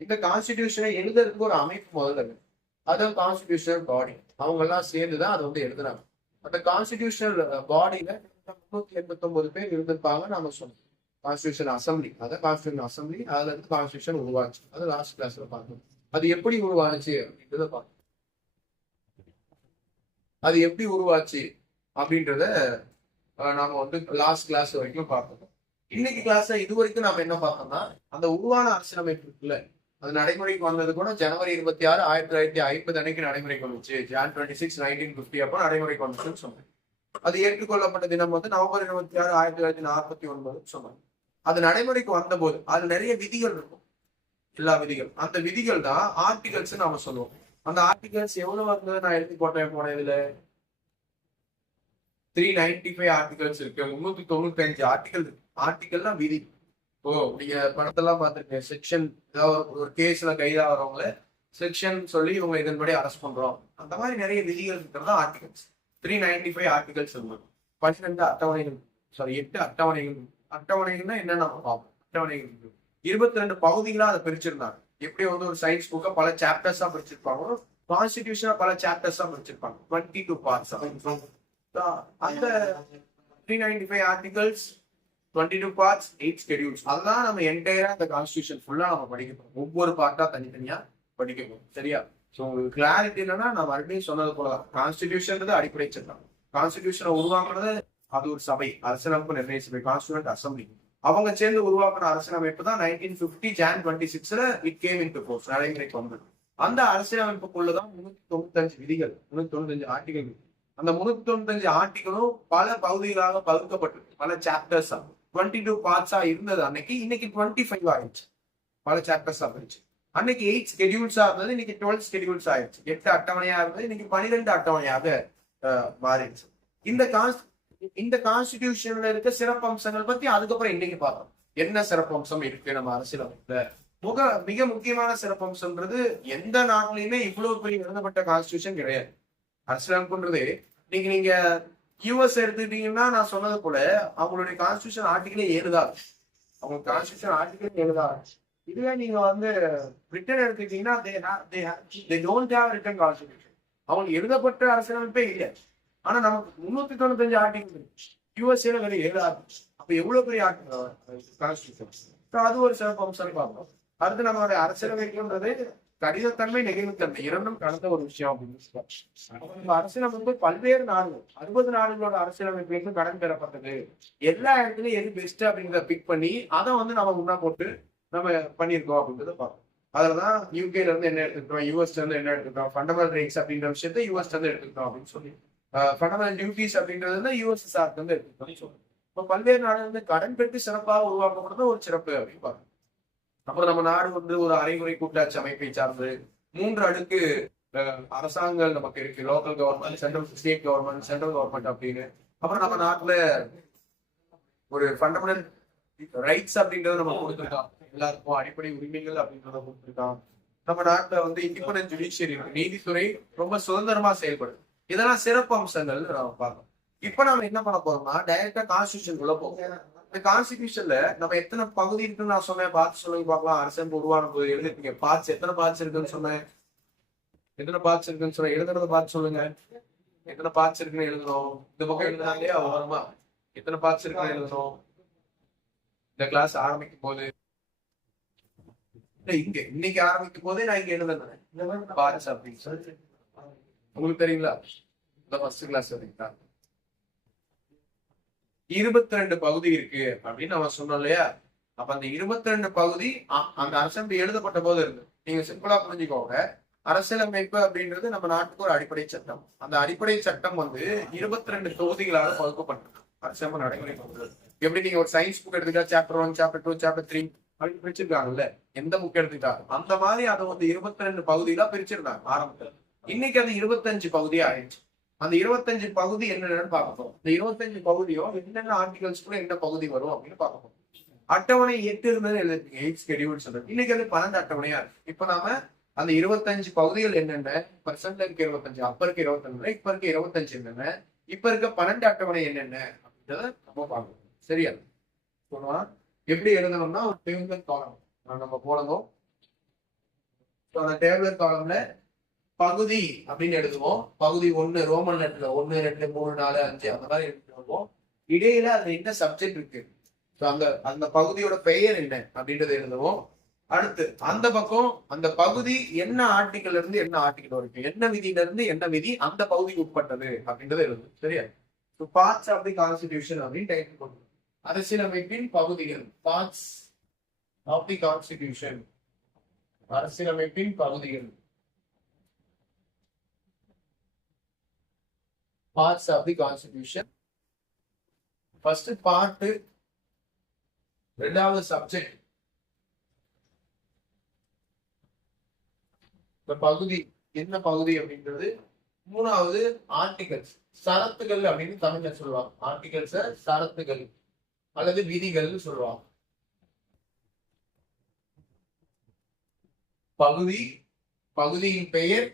இந்த கான்ஸ்டிடியூஷனை எழுதுறதுக்கு ஒரு அமைப்பு முதல்ல இருக்கு. அதான் கான்ஸ்டிடியூஷனல் பாடி. அவங்க எல்லாம் சேர்ந்துதான் அதை வந்து எழுதுறாங்க. அந்த கான்ஸ்டிடியூஷனல் பாடியில 389 பேர் இருந்திருப்பாங்க நாம சொன்னோம். கான்ஸ்டிடியூஷன் அசம்பிளி, அதான் கான்ஸ்டிடியூஷன் அசம்பிளி. அதுல இருந்து கான்ஸ்டிடியூஷன் உருவாச்சு. அது லாஸ்ட் கிளாஸ்ல பார்த்தோம். அது எப்படி உருவாச்சு அப்படின்றத பார்த்தோம். அது எப்படி உருவாச்சு அப்படின்றத நாம வந்து லாஸ்ட் கிளாஸ் வரைக்கும் பார்த்தோம். இன்னைக்கு கிளாஸ்ல இது வரைக்கும் நாம என்ன பார்த்தோம்னா, அந்த உருவான அரசியலமைப்பு இருக்குல்ல, அது நடைமுறைக்கு வந்தது கூட ஜனவரி 26, 1950 அன்னைக்கு நடைமுறைக்கு வந்துச்சு. Jan 26, 1950 அப்போ நடைமுறைக்கு வந்துச்சுன்னு சொன்னேன். அது ஏற்றுக்கொள்ளப்பட்ட தினம் வந்து நவம்பர் 26, 1949 சொன்னாங்க. அது நடைமுறைக்கு வந்த போது அது நிறைய விதிகள் இருக்கும், எல்லா விதிகள். அந்த விதிகள் தான் ஆர்டிகல்ஸ் நாம சொல்லுவோம். அந்த ஆர்டிகல்ஸ் எவ்வளவு வந்தது நான் எழுதி போன இதுல 395 ஆர்டிகல்ஸ் இருக்கு, 395 ஆர்டிகல் இருக்கு. ஆர்டிகல்னா விதி. ஓ, நீங்க படத்தெல்லாம் பார்த்துருக்கீங்க. செக்ஷன், ஏதாவது ஒரு கேஸ்ல கைதாகிறவங்கள செக்ஷன் சொல்லி இவங்க இதன்படி அரெஸ்ட் பண்றோம். அந்த மாதிரி நிறைய விதிகள் இருக்கிறதா ஆர்டிகல்ஸ். 395 ஆர்டிகல்ஸ் இருக்கு. 12 அட்டவணைகள், 8 அட்டவணைகள். அட்டவணைகள்னா என்னன்னு நம்ம பார்ப்போம். அட்டவணைகள் 22 பகுதிகளா அதை பிரிச்சிருந்தாங்க. எப்படி வந்து ஒரு சயின்ஸ் புக்கை பல சாப்டர்ஸா பிரிச்சிருப்பாங்க, கான்ஸ்டிடியூஷனா பல சாப்டர்ஸா பிரிச்சிருப்பாங்க. 22 பார்ட்ஸ். அந்த 395 ஆர்டிகல்ஸ், 22 பார்ட்ஸ், 8 ஸ்கெடியூல்ஸ். அதெல்லாம் நம்ம என்டையரா அந்த கான்ஸ்டிடியூஷன் ஃபுல்லா நம்ம படிக்க போறோம். ஒவ்வொரு பார்ட்டா தனித்தனியா படிக்க போறோம். சரியா? ஸோ உங்களுக்கு கிளாரிட்டி என்னன்னா, நான் மறுபடியும் சொன்னது போலதான், கான்ஸ்டிடியூஷன் அடிப்படை சட்டம். கான்ஸ்டிடியூஷனை உருவாக்குறது அது ஒரு சபை, அரசியலமைப்பு நிர்ணய சபை, கான்ஸ்டிடியூண்ட் அசம்பிளி. அவங்க சேர்ந்து உருவாக்குற அரசியலமைப்பு தான் 1950 Jan 26 it came into force, நடைமுறைக்கு வந்தது. அந்த அரசியலமைப்புக்குள்ளதான் 395 விதிகள், 395 ஆர்டிகல். அந்த 395 ஆர்டிகளும் பல பகுதிகளாக பகுக்கப்பட்டிருக்கு, பல சாப்டர்ஸா. 22 பார்ட்ஸா இருந்தது அன்னைக்கு, இன்னைக்கு 25 ஆயிடுச்சு, பல சாப்டர்ஸா போயிடுச்சு. அன்னைக்கு 8 ஸ்கெடியூல்ஸா இருந்தது, இன்னைக்கு 12 ஸ்கெடியூல்ஸ் ஆயிடுச்சு. 8 அட்டவணையா இருந்தது, இன்னைக்கு 12 அட்டவணையாக மாறிடுச்சு. இந்த கான்ஸ்டிடியூஷன்ல இருக்க சிறப்பு அம்சங்கள் பத்தி அதுக்கப்புறம் இன்னைக்கு பார்த்தோம். என்ன சிறப்பு அம்சம் இருக்கு நம்ம அரசியலமைப்புல? மிக முக்கியமான சிறப்பு அம்சம்ன்றது எந்த நாட்டிலையுமே இவ்வளவு பெரிய எழுதப்பட்ட கான்ஸ்டிடியூஷன் கிடையாது. அரசியலமைப்புன்றது நீங்க யூஎஸ் எடுத்துக்கிட்டீங்கன்னா நான் சொன்னது போல அவங்களுடைய கான்ஸ்டிடியூஷன் ஆர்டிகிளே 7 தான். அவங்க கான்ஸ்டிடியூஷன் ஆர்டிகிளே 7 தான். இதுவே நீங்க பிரிட்டன் எடுத்துக்கிட்டீங்கன்னா அவங்களுக்கு எழுதப்பட்ட அரசியலமைப்பே இல்லை. ஆனா நமக்கு 395 ஆர்டிகிள் யூஎஸ்ஏல வெறும் 7 ஆர்டிகிள். அப்ப எவ்வளவு பெரிய கான்ஸ்டிடியூஷன். அது ஒரு சிறப்பு அம்சம் பார்ப்போம். அடுத்து நம்மளுடைய அரசியலமைப்புன்றது கடிதத்தன்மை, நெகிழ்வுத்தன்மை இரண்டும் கலந்த ஒரு விஷயம் அப்படின்னு அரசியலமைப்பு பல்வேறு நாடுகள் 60 நாடுகளோட அரசியலமைப்புகளுக்கு கடன் பெறப்பட்டது. எல்லா இடத்துலயும் எது பெஸ்ட் அப்படிங்கிறத பிக் பண்ணி அதை நம்ம முன்னா போட்டு நம்ம பண்ணியிருக்கோம் அப்படின்றத பார்ப்போம். அதுலதான் யூகேல இருந்து என்ன எடுத்துக்கிட்டோம், யூஎஸ்ல இருந்து என்ன எடுத்துக்கிட்டோம், ஃபண்டமெண்டல் ரைட்ஸ் அப்படின்ற விஷயத்த யூஎஸ்ல இருந்து எடுத்துக்கிட்டோம் அப்படின்னு சொல்லி, ஃபண்டமெண்டல் டியூட்டிஸ் அப்படின்றது யூஎஸ்எஸ்ஆர் இருந்து எடுத்துக்கிட்டோம்னு சொல்லுவோம். இப்போ பல்வேறு நாடுகள் கடன் பெற்று சிறப்பாக உருவாக்கப்படுறது ஒரு சிறப்பு அப்படின்னு பார்க்கணும். அப்புறம் நம்ம நாடு ஒரு அரைமுறை கூட்டாட்சி அமைப்பை சார்ந்து 3 அடுக்கு அரசாங்கங்கள் நமக்கு இருக்கு. Local government, central state government, central government அப்படின்னு. அப்புறம் நம்ம நாட்டுல ஒரு ஃபண்டமெண்டல் ரைட்ஸ் அப்படின்றத நம்ம கொடுத்துருக்கோம். எல்லாருக்கும் அடிப்படை உரிமைகள் அப்படின்றத கொடுத்துருக்கோம். நம்ம நாட்டுல இண்டிபெண்டன்ட் ஜுடிஷியரி இருக்கு. நீதித்துறை ரொம்ப சுதந்திரமா செயல்படுது. இதெல்லாம் சிறப்பு அம்சங்கள் நம்ம பார்க்கணும். இப்ப நம்ம என்ன பண்ண போறோம்னா டைரக்டா கான்ஸ்டிடியூஷன் உள்ள போகும். இந்த கான்ஸ்டிடியூஷன்ல நம்ம எத்தனை பகுதி இருக்குன்னு நான் சொன்னேன், பார்த்து சொல்லுங்க பார்க்கலாம். அரசமைப்பு உருவான போது எழுதிருக்கீங்க. பார்ட்ஸ் எத்தனை பார்ட்ஸ் இருக்குன்னு சொன்னேன், எத்தனை பார்ட்ஸ் இருக்குன்னு சொன்னேன். எழுதுறத பார்த்து சொல்லுங்க. எத்தனை பார்ட்ஸ் இருக்குன்னு எழுதணும். இந்த பக்கம் எழுதுனாலே வருமா, எத்தனை பார்ட்ஸ் இருக்குன்னு எழுதணும். இந்த கிளாஸ் ஆரம்பிக்கும் போது இன்னைக்கு ஆரம்பிக்கும் போதே நான் இங்க எழுதுறேன் பார்ட்ஸ் அப்படின்னு சொல்லி. உங்களுக்கு தெரியுங்களா? இந்த ஃபர்ஸ்ட் கிளாஸ் வரைக்கும் 22 பகுதி இருக்கு அப்படின்னு நம்ம சொன்னோம் இல்லையா? அப்ப அந்த 22 பகுதி அந்த அரசமைப்பு எழுதப்பட்ட போது இருக்கு. நீங்க சிம்பிளா புரிஞ்சுக்கோங்க. அரசியலமைப்பு அப்படின்றது நம்ம நாட்டுக்கு ஒரு அடிப்படை சட்டம். அந்த அடிப்படை சட்டம் 22 தொகுதிகளாக பகுக்கப்பட்டிருக்கு. அரசியலமைப்பு நடைமுறை எப்படி நீங்க ஒரு சயின்ஸ் புக் எடுத்துக்கிட்டா சாப்டர் 1, சாப்டர் 2, சாப்டர் 3 அப்படின்னு பிரிச்சிருக்காங்கல்ல, எந்த புக் எடுத்துக்கிட்டாங்க அந்த மாதிரி அதை 22 பகுதிகளா பிரிச்சிருந்தாங்க ஆரம்பத்துல. இன்னைக்கு அது 25 பகுதியா ஆயிடுச்சு. அந்த 25 பகுதி என்னென்னு பார்க்கணும். இந்த 25 பகுதியும் என்னென்ன ஆர்டிகல்ஸ் கூட என்ன பகுதி வரும் அப்படின்னு பார்க்கணும். அட்டவணை 8 இருந்தது எழுதிருக்கீங்க, 8 ஸ்கெடியூல் சொல்றது. இன்னைக்கு அது 12 அட்டவணையா இருக்கு. இப்ப நாம அந்த 25 பகுதிகள் என்னென்ன, பர்சன்ட்ல இருக்க 25, அப்ப இருக்க 25, இப்ப இருக்க 25 என்னென்ன, இப்ப இருக்க 12 அட்டவணை என்னென்ன அப்படின்றத நம்ம பார்க்கணும். சரியா? சொல்லுவா எப்படி எழுதணும்னா ஒரு டேபிள் காலம் நம்ம போடணும். அந்த டேபிள் காலம்ல பகுதி அப்படின்னு எழுதுவோம். பகுதி 1 ரோமன் லெட்டர்ல 1, 2, 3, 4, 5 அந்த மாதிரி எழுதுவோம். இடையில அதுல என்ன சப்ஜெக்ட் இருக்கு, அந்த பகுதியோட பெயர் என்ன அப்படின்றத எழுதுவோம். அடுத்து அந்த பக்கம் அந்த பகுதி என்ன ஆர்டிகல் இருந்து என்ன ஆர்டிகல் வரைக்கும், என்ன விதியில இருந்து என்ன விதி அந்த பகுதிக்கு உட்பட்டது அப்படின்றத எழுதும். சரியா? பார்ட்ஸ் ஆஃப் தி கான்ஸ்டிடியூஷன் அப்படின்னு டைட்டில் பண்ணுவோம். அரசியலமைப்பின் பகுதிகள், பார்ட்ஸ் ஆஃப் தி கான்ஸ்டிடியூஷன், அரசியலமைப்பின் பகுதிகள், parts of the constitution. First part, ரெண்டாவது சப்ஜெக்ட், பகுதி என்ன பகுதி அப்படின்றது. மூணாவது ஆர்டிகல்ஸ், சரத்துகள் அப்படின்னு தமிழ்ல சொல்லுவாங்க. ஆர்டிகல்ஸ் சரத்துகள் அல்லது விதிகள் சொல்லுவாங்க. பகுதி, பகுதியின் பெயர்,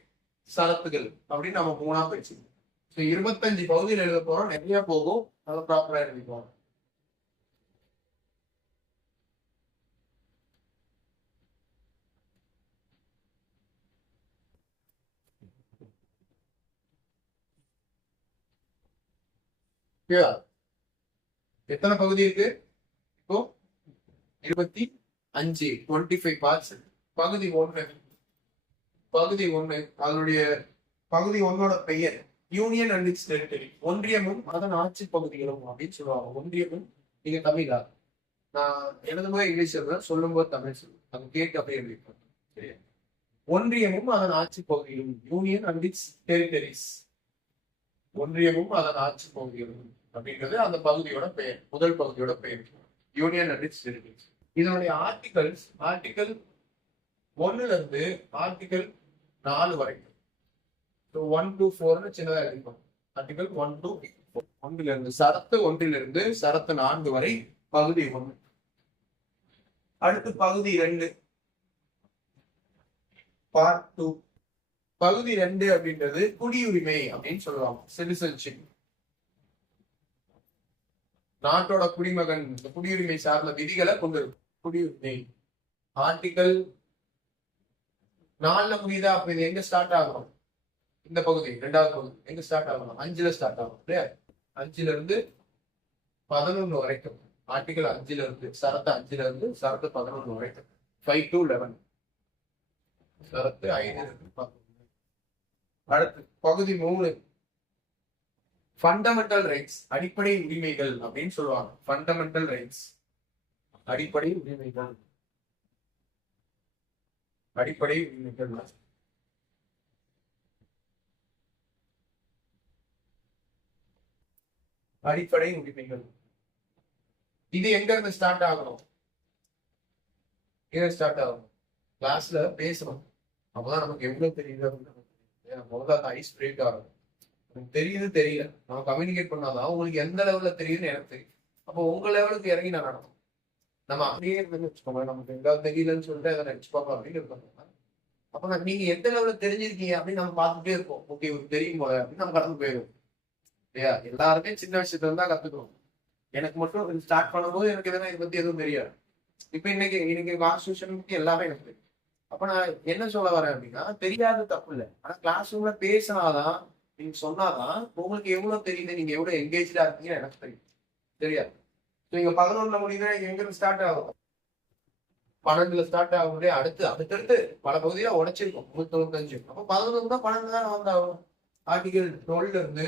சரத்துகள் அப்படின்னு நம்ம 3ஆ பிரிச்சு 25 பகுதியில் எழுத போறோம். நிறைய போகும், அதை ப்ராப்பரா எழுதிப்போம். எத்தனை பகுதி இருக்கு இப்போ? 25, 25 பார்ட்ஸ். பகுதி 1, பகுதி 1 அதனுடைய பகுதி 1ஓட பெயர் யூனியன் அண்ட் இட்ஸ் டெரிட்டரி, ஒன்றியமும் அதன் ஆட்சி பகுதிகளும் அப்படின்னு சொல்லுவாங்க. ஒன்றியமும், நீங்க தமிழா, நான் எழுதும் போது இங்கிலீஷ் எழுதுறேன், சொல்லும் போது தமிழ் சொல்லுவேன். அது கேட்டு அப்படியே எழுதிப்பேன். சரியா? ஒன்றியமும் அதன் ஆட்சி பகுதிகளும், யூனியன் அண்ட் இட்ஸ் டெரிட்டரிஸ், ஒன்றியமும் அதன் ஆட்சி பகுதிகளும் அப்படின்றது அந்த பகுதியோட பெயர், முதல் பகுதியோட பெயர் யூனியன் அண்ட் இட்ஸ் டெரிட்டரிஸ். இதனுடைய ஆர்டிகல்ஸ், ஆர்டிகல் ஒன்னுல இருந்து ஆர்டிகல் 4 வரைக்கும். 1 to 4 சின்னதா இருக்கும். Article 1 to 4. ஒன்றிலிருந்து சரத்து ஒன்றிலிருந்து சரத்து 4 வரை பகுதி 1. அடுத்து பகுதி 2 பார்ட் 2. பகுதி 2 அப்படின்றது குடியுரிமை அப்படின்னு சொல்லுவாங்க. சிட்டிசன்ஷிப். நாட்டோட குடிமகன் குடியுரிமை சார்ந்த விதிகளை கொண்டு இருக்கும். குடியுரிமை ஆர்டிகல் 4 முடியுதா? அப்ப இது எங்க ஸ்டார்ட் ஆகும்? இந்த பகுதி 2வது பகுதி எங்க ஸ்டார்ட் ஆகும்? 5ல ஸ்டார்ட் ஆகும் இல்லையா? 5ல இருந்து 11 வரைக்கும். ஆர்டிகல் 5ல இருந்து சரத்து 5ல இருந்து சரத்து 11 வரைக்கும். 5 to 11. சரத்து 5ல இருந்து 11. அடுத்து பகுதி 3 ஃபண்டமெண்டல் ரைட்ஸ், அடிப்படை உரிமைகள் அப்படின்னு சொல்லுவாங்க. ஃபண்டமெண்டல் ரைட்ஸ், அடிப்படை உரிமைகள். அடிப்படை உரிமைகள் அடிப்படை உரிமைகள். இது எங்க இருந்து ஸ்டார்ட் ஆகணும்? எங்க ஸ்டார்ட் ஆகும்? கிளாஸ்ல பேசணும். அப்பதான் நமக்கு எவ்வளவு தெரியுது. முதல்ல அந்த ஐஸ் பிரேக் ஆகும். தெரியுது தெரியல, நம்ம கம்யூனிகேட் பண்ணாதான் உங்களுக்கு எந்த லெவல்ல தெரியுதுன்னு எனக்கு தெரியும். அப்போ உங்க லெவலுக்கு இறங்கி நான் நடக்கும். நம்ம அப்படியே இருந்து வச்சுக்கோங்க, நமக்கு எங்காவது தெரியலன்னு சொல்லிட்டு அதை நினைச்சுப்பாங்க அப்படின்னு இருக்கோம். அப்ப நீங்க எந்த லெவல்ல தெரிஞ்சிருக்கீங்க அப்படின்னு நம்ம பார்த்துட்டே இருப்போம். ஓகே, இவருக்கு தெரியும் போல அப்படின்னு நம்ம கடந்து போயிடும் இல்லையா? எல்லாருமே சின்ன விஷயத்துல இருந்தா கத்துக்கணும். எனக்கு மட்டும் ஸ்டார்ட் பண்ணும்போது எனக்கு எதுனா இதை பத்தி எதுவும் தெரியாது. இப்ப இன்னைக்கு கான்ஸ்டியூஷன் பத்தி எல்லாமே எனக்கு தெரியும். அப்ப நான் என்ன சொல்ல வரேன் அப்படின்னா, தெரியாத தப்பு இல்லை. ஆனா கிளாஸ் ரூம்ல பேசினாதான், நீங்க சொன்னாதான் உங்களுக்கு எவ்வளவு தெரியுது, நீங்க எவ்வளவு எங்கேஜா இருக்கீங்கன்னு எனக்கு தெரியும். தெரியாது. நீங்க 11ல முடியுதுன்னா எங்க இருந்து ஸ்டார்ட் ஆகும்? 12ல ஸ்டார்ட் ஆகும்போதே அடுத்தடுத்து பல பகுதியா உடைச்சிருக்கும். 95. அப்ப 11 தான் 12 தான் வந்தாகும். ஆர்டிகல் 12ல இருந்து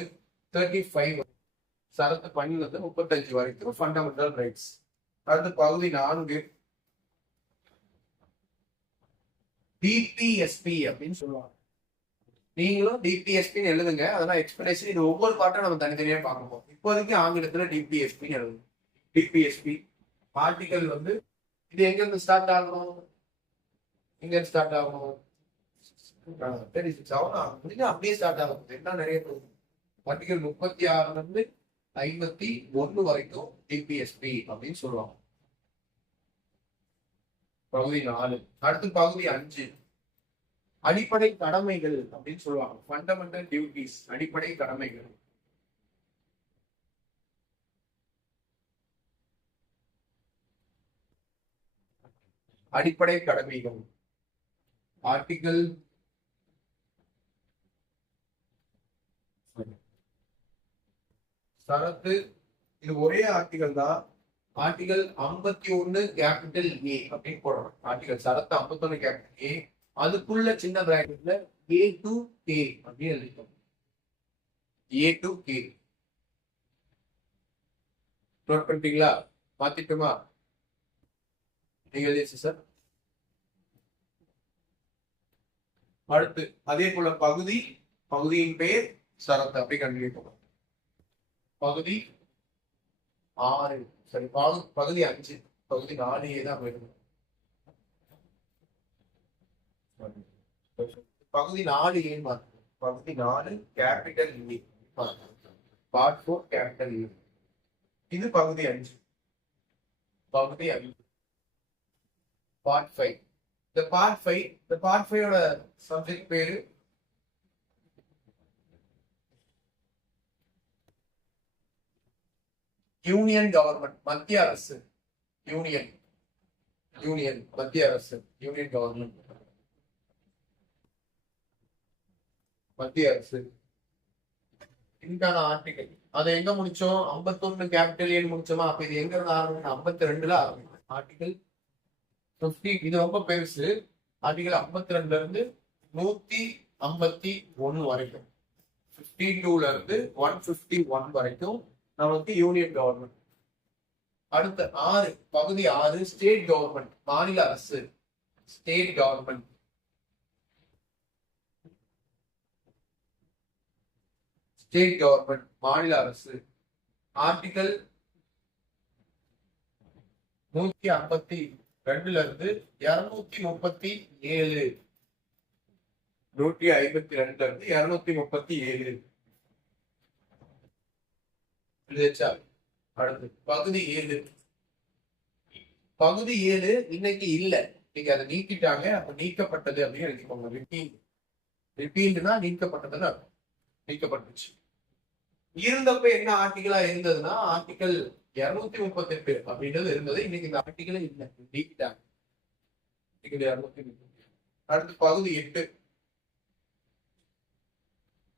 35 சரத்து 12ல இருந்து 35 வரைக்கும் ஃபண்டமெண்டல் ரைட்ஸ். அடுத்து பகுதி 4 டிபிஎஸ்பி அப்படின்னு சொல்லுவாங்க. நீங்களும் டிபிஎஸ்பின்னு எழுதுங்க. அதெல்லாம் எக்ஸ்பிளேஷன். இது ஒவ்வொரு பாட்டும் நம்ம தனித்தனியா பார்க்கணும். இப்போதைக்கு ஆங்கிலத்துல டிபிஎஸ்பின்னு எழுதுங்க. டிபிஎஸ்பி ஆர்டிகல் வந்து இது எங்க இருந்து ஸ்டார்ட் ஆகணும்? எங்க இருந்து ஸ்டார்ட் ஆகணும்? 36 முடிஞ்சா அப்படியே ஸ்டார்ட் ஆகும். என்ன நிறைய ஆர்டிகல் 36ல இருந்து 51 வரைக்கும் டிபிஎஸ்பி அப்படின்னு சொல்லுவாங்க. பகுதி 4. அடுத்து பகுதி 5 அடிப்படை கடமைகள் அப்படின்னு சொல்லுவாங்க. ஃபண்டமெண்டல் டியூட்டிஸ், அடிப்படை கடமைகள். அடிப்படை கடமைகள் ஆர்டிகல் சரத்து இது ஒரே ஆர்டிகல் தான். ஆர்டிகல் 51 கேபிட்டல் ஏ அப்படின்னு போடணும். ஆர்டிகல் சரத்து 51 கேபிட்டல் ஏ, அதுக்குள்ள சின்ன பிராக்கெட்ல A to K அப்படின்னு எழுதிக்கணும். A to K நோட் பண்ணிட்டீங்களா? மாத்திட்டுமா? நீங்க எழுதிச்சு சார். அடுத்து அதே போல பகுதியின் பெயர் சரத்து அப்படி கண்டினியூ பண்ணும். பகுதி 6 சரி, பகுதி 5 பகுதி 4 தான் போயிடும். பகுதி 4 ஏன் மாற்றணும்? பகுதி 4 capital A, part 4 capital A. இது பகுதி 5. பகுதி 5 பார்ட் 5. இந்த பார்ட் 5 ஓட சப்ஜெக்ட் பேரு யூனியன் கவர்மெண்ட், மத்திய அரசு. யூனியன் மத்திய அரசு, யூனியன் கவர்மெண்ட் மத்திய அரசு. இதுக்கான ஆர்டிகல் அதை எங்க முடிச்சோம்? 51 கேபிட்டல் ஏன்னு முடிச்சோமா? அப்ப இது எங்க இருந்து ஆரம்பிக்கும்? 52ல ஆரம்பிக்கும். ஆர்டிகல் 50 இது ரொம்ப பெருசு. ஆர்டிகல் 52ல இருந்து 151 வரைக்கும், 52ல இருந்து 151 வரைக்கும் நமக்கு யூனியன் கவர்மெண்ட். அடுத்த 6 பகுதி 6 ஸ்டேட் கவர்மெண்ட், மாநில அரசு. ஸ்டேட் கவர்மெண்ட் மாநில அரசு. ஆர்டிகல் 152 2ல இருந்து 237 152ல இருந்து 237 எழுதிச்சா? அடுத்து பகுதி 7. பகுதி 7 இன்னைக்கு இல்ல, நீங்க அதை நீக்கிட்டாங்க, அப்ப நீக்கப்பட்டது அப்படின்னு எழுதிக்கோங்க. ரிப்பீல்டுனா நீக்கப்பட்டதுன்னு அர்த்தம். நீக்கப்பட்டுச்சு. இருந்தப்ப என்ன ஆர்டிகளா இருந்ததுன்னா ஆர்டிகல் 238 அப்படின்றது இருந்தது. இன்னைக்கு இந்த ஆர்டிகளே இல்லை, நீக்கிட்டாங்க. அடுத்து பகுதி 8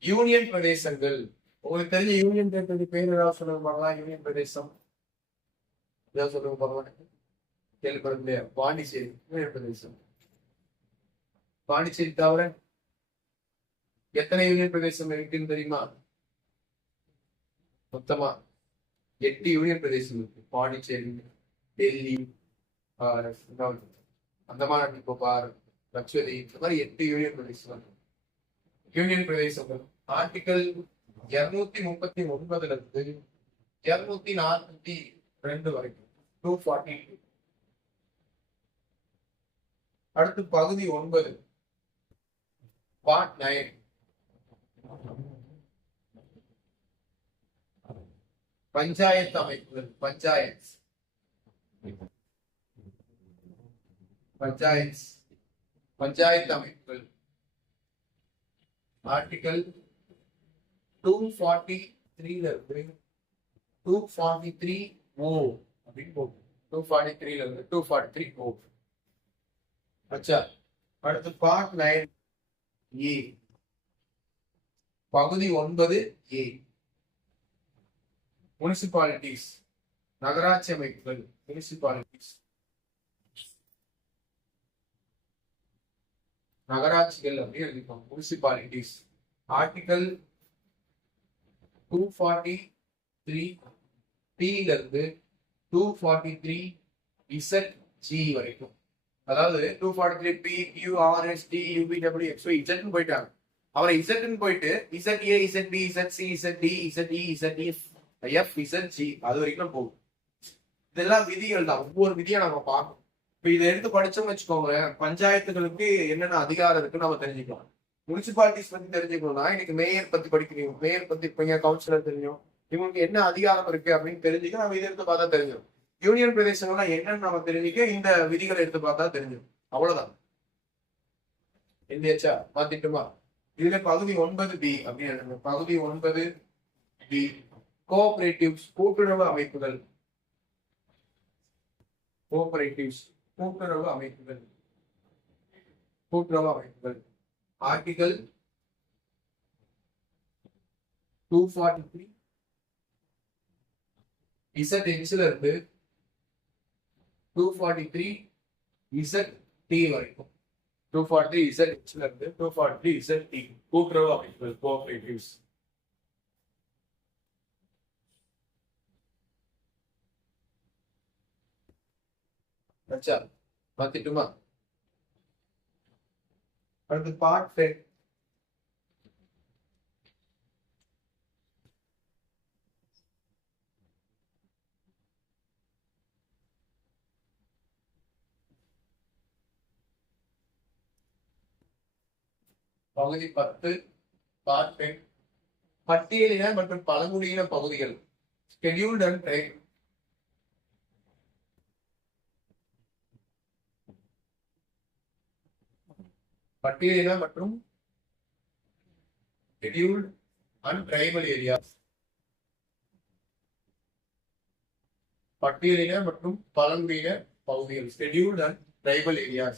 யூனியன் பிரதேசங்கள். உங்களுக்கு தெரிஞ்ச யூனியன் டெரிட்டரி பேர் ஏதாவது சொல்லுங்க பார்க்கலாம். யூனியன் பிரதேசம் ஏதாவது சொல்லுங்க பார்க்கலாம். கேள்விப்பட பாண்டிச்சேரி யூனியன் பிரதேசம். பாண்டிச்சேரி தவிர எத்தனை யூனியன் பிரதேசம் இருக்குன்னு தெரியுமா? மொத்தமா 8 யூனியன் பிரதேசம் இருக்கு. பாண்டிச்சேரி, டெல்லி, அந்தமான் நிக்கோபார், லட்சதீப், இந்த மாதிரி 8 யூனியன் பிரதேசம். யூனியன் பிரதேசங்கள் ஆர்டிகல் 239ல இருந்து 242 வரைக்கும் 242. அடுத்து பகுதி 9 பார்ட் 9 பஞ்சாயத்து அமைப்புகள். பஞ்சாயத்து அமைப்புகள் ஆர்டிகல் 243ல இருந்து 243 ஓ அப்படின்னு போகும். 243ல இருந்து 243 ஓ. அச்சா, அடுத்து பார்ட் 9 ஏ பகுதி 9 ஏ முனிசிபாலிட்டிஸ் நகராட்சி அமைப்புகள். முனிசிபாலிட்டிஸ் நகராட்சிகள் அப்படின்னு எழுதிப்போம். முனிசிபாலிட்டிஸ் ஆர்டிகல் 243 ல இருந்து 243 ZG வரைக்கும். அதாவது 243 P Q R S T U V W X Y Z போயிட்டாங்க. அவரை Z போயிட்டு ZA ZB ZC ZD ZE ZF FZG அது வரைக்கும் போகும். இதெல்லாம் விதிகள் தான். ஒவ்வொரு விதியா நம்ம பார்க்கணும். இப்ப இதை எடுத்து படிச்சோம்னு வச்சுக்கோங்களேன், பஞ்சாயத்துகளுக்கு என்னென்ன அதிகாரம் இருக்குன்னு நம்ம தெரிஞ்சுக்கலாம். முனிசிபாலிட்டிஸ் பத்தி தெரிஞ்சுக்கணும்னா இன்னைக்கு மேயர் பத்தி படிக்கணும். மேயர் பத்தி இப்ப கவுன்சிலர் தெரியும். இவங்களுக்கு என்ன அதிகாரம் இருக்கு அப்படின்னு தெரிஞ்சுக்க நம்ம இதை எடுத்து பார்த்தா தெரிஞ்சிடும். யூனியன் பிரதேசங்கள்லாம் என்னன்னு நம்ம தெரிஞ்சுக்க இந்த விதிகளை எடுத்து பார்த்தா தெரிஞ்சிடும். அவ்வளவுதான். எந்தியாச்சா? மாத்திட்டுமா? இதுல பகுதி 9B அப்படின்னு பகுதி 9B கோஆபரேட்டிவ்ஸ் கூட்டுறவு அமைப்புகள். கோஆபரேட்டிவ்ஸ் கூட்டுறவு அமைப்புகள். ஆர்டிகல் 243 ZHல இருந்து 243 ZT வரைக்கும். 243 ZHல இருந்து 243 ZT கூட்டுறவு அமைப்புகள் கோஆபரேட்டிவ்ஸ். அச்சா, மாத்திட்டுமா? அடுத்து பார்ட் 10 பகுதி 10 பார்ட் 10 பட்டியலின மற்றும் பழங்குடியின பகுதிகள். Scheduled and tribe. பட்டியலின மற்றும் scheduled and tribal areas. பட்டியலின மற்றும் பழங்குடியின பகுதிகள். scheduled and tribal areas.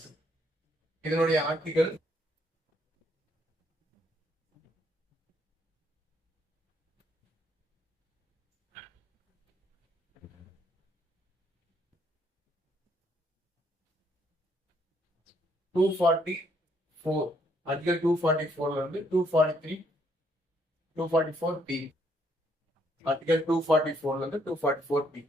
இதனுடைய ஆர்டிகல் 244. ஆர்டிகல் 244ல இருந்து 243 244 பி. ஆர்டிகல் 244ல இருந்து 244 பி.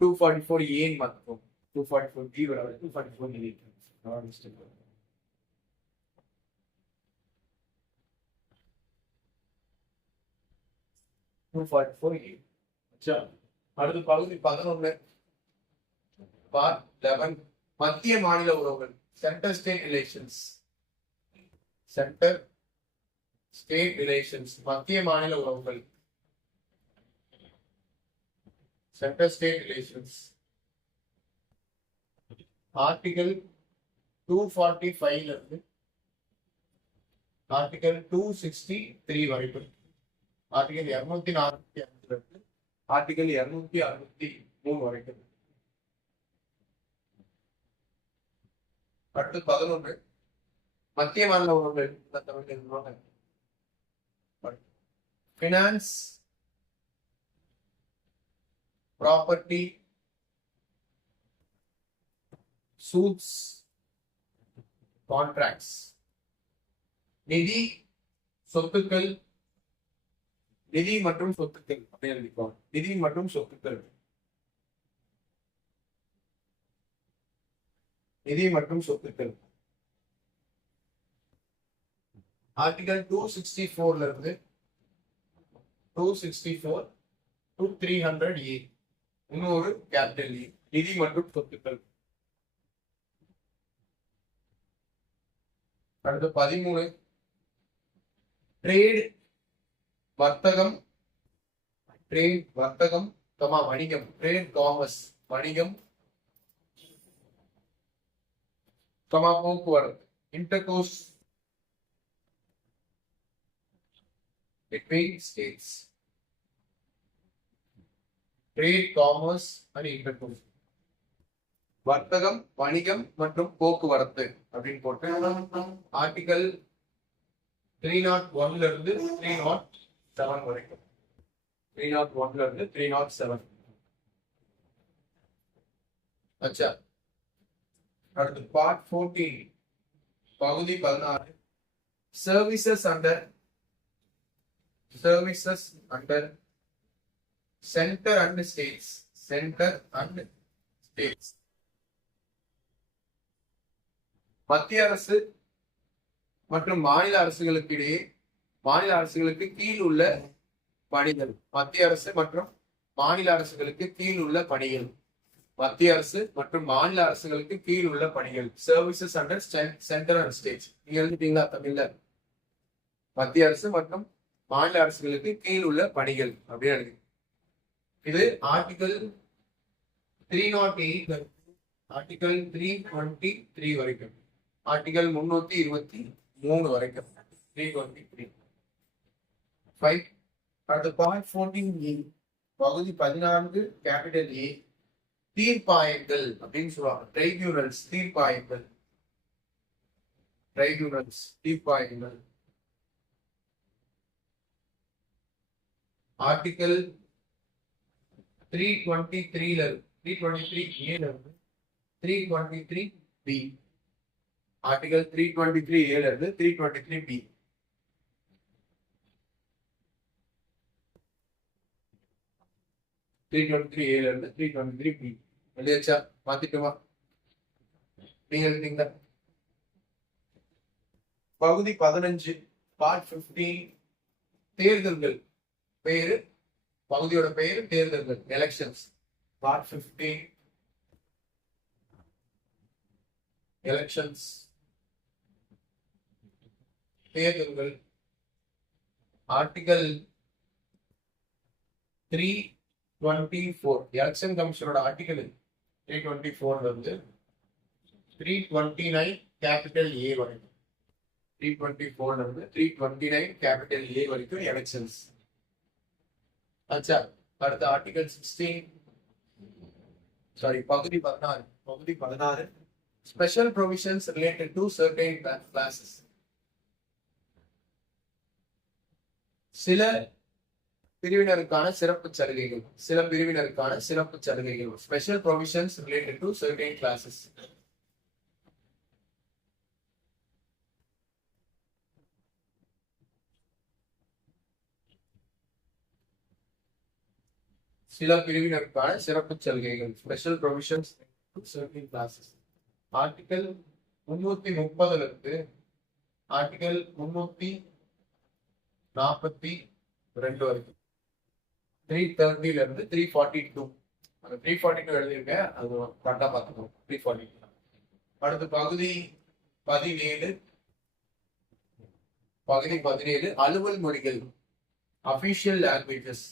டூ ஃபார்ட்டி ஃபோர் ஏன்னு பார்த்துக்கோங்க. 244 बराबर 244 मिलीमीटर। अच्छा, அடுத்து பகுதி 11 பார்ட் 11 மத்திய மாநில உறவுகள் centre state relations. Centre state relations மத்திய மாநில உறவுகள். சென்டர் ஸ்டேட் ரிலேஷன்ஸ் ஆர்டிகல் 245 இருந்து ஆர்டிகல் 263 வரைக்கும். ஆர்டிகல் 245 இருந்து ஆர்டிகல் 263 வரைக்கும். அடுத்து 11 மத்திய மாநில உறவுகள். finance, property, suits, contracts. நிதி, சொத்துக்கள், நிதி மற்றும் சொத்துக்கள் அப்படின்னு எழுதிக்கோங்க. நிதி மற்றும் சொத்துக்கள். நிதி மற்றும் சொத்துக்கள். ஆர்டிகல் 264 இருந்து 264 to 300A இன்னொரு கேபிட்டல் இ நிதி மற்றும் சொத்துக்கள். அடுத்து 13 ட்ரேட் வர்த்தகம். ட்ரேட் வர்த்தகம் வணிகம். ட்ரேட் காமர்ஸ் வணிகம் போக்குவரத்து. Intercourse between states. Trade, commerce and intercourse. வர்த்தகம் வணிகம் மற்றும் போக்குவரத்து அப்படின்னு போட்டு ஆர்டிகல் 301 இருந்து 307 வரைக்கும். 301 இருந்து 307. அச்சா, அடுத்து பார்ட் 14 பகுதி 16 services under center and states. மத்திய அரசு மற்றும் மாநில அரசுகளுக்கு இடையே மாநில அரசுகளுக்கு கீழ் உள்ள பணிகள். மத்திய அரசு மற்றும் மாநில அரசுகளுக்கு கீழ் உள்ள பணிகள். மத்திய அரசு மற்றும் மாநில அரசுகளுக்கு கீழ் உள்ள பணிகள். Services under centre and states. நீங்க எழுதிட்டீங்களா தமிழ்ல? மத்திய அரசு மற்றும் மாநில அரசுகளுக்கு கீழ் உள்ள பணிகள் அப்படின்னு எழுதி. இது ஆர்டிகல் 308 ஆர்டிகல் 323 வரைக்கும். ஆர்டிகல் 323 வரைக்கும். 323. அடுத்த பார்ட் 14 பகுதி 14 கேபிட்டல் ஏ தீர்ப்பாயங்கள் அப்படின்னு சொல்லுவாங்க. ட்ரைபியூனல்ஸ் தீர்ப்பாயங்கள். ட்ரைபியூனல்ஸ் தீர்ப்பாயங்கள். Article 323 323A 323B. Article 323A 323B. A 323B எழுதியாச்சா? மாத்திட்டுமா? நீங்க எழுதிட்டீங்களா? பகுதி 15 பார்ட் 15 தேர்தல்கள். பேரு பகுதியோட பெயர் தேர்தல்கள். எலெக்ஷன்ஸ். பார்ட் 15 எலெக்ஷன்ஸ் தேர்தல்கள். ஆர்டிகல் 324 எலெக்ஷன் கமிஷனோட ஆர்டிகல் 324 இருந்து 329 கேபிட்டல் ஏ வரைக்கும். 324 இருந்து 329 கேபிட்டல் ஏ வரைக்கும் எலெக்ஷன்ஸ். अच्छा, அடுத்த ஆர்டிகல் 16 பகுதி 16 special provisions related to certain classes. சில பிரிவினருக்கான சிறப்பு சலுகைகள். Special provisions related to certain classes. சில பிரிவினருக்கான சிறப்பு சலுகைகள். Special provisions certain classes. Article 330 இருந்து ஆர்டிகல் 342 வரைக்கும் 330 இருந்து 342 அந்த 342 எழுதியிருக்கேன், அது கரெக்டா பார்த்துக்கணும். 342 அடுத்து பகுதி 17 அலுவல் மொழிகள், அபிஷியல் லாங்குவேஜஸ்.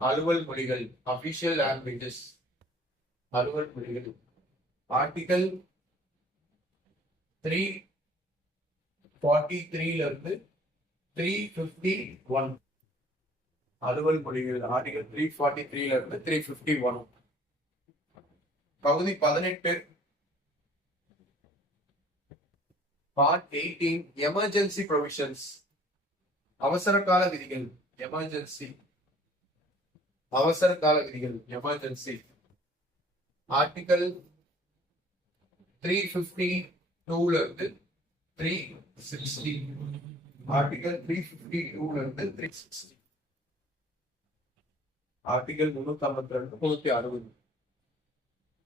அலுவல் மொழிகள், அபிஷியல் லாங்குவேஜஸ், அலுவல் மொழிகள். ஆர்டிகல் 343 இருந்து 351 அலுவல் மொழிகள். ஆர்டிகல் 343 இருந்து 351. பகுதி 18 பார்ட் 18 எமர்ஜென்சி ப்ரொவிஷன்ஸ், அவசர கால விதிகள். அவசர கால விதிகள், எமர்ஜென்சி. ஆர்டிகல் 352 இருந்து 360. ஆர்டிகல் 352 இருந்து 360. ஆர்டிகல் 352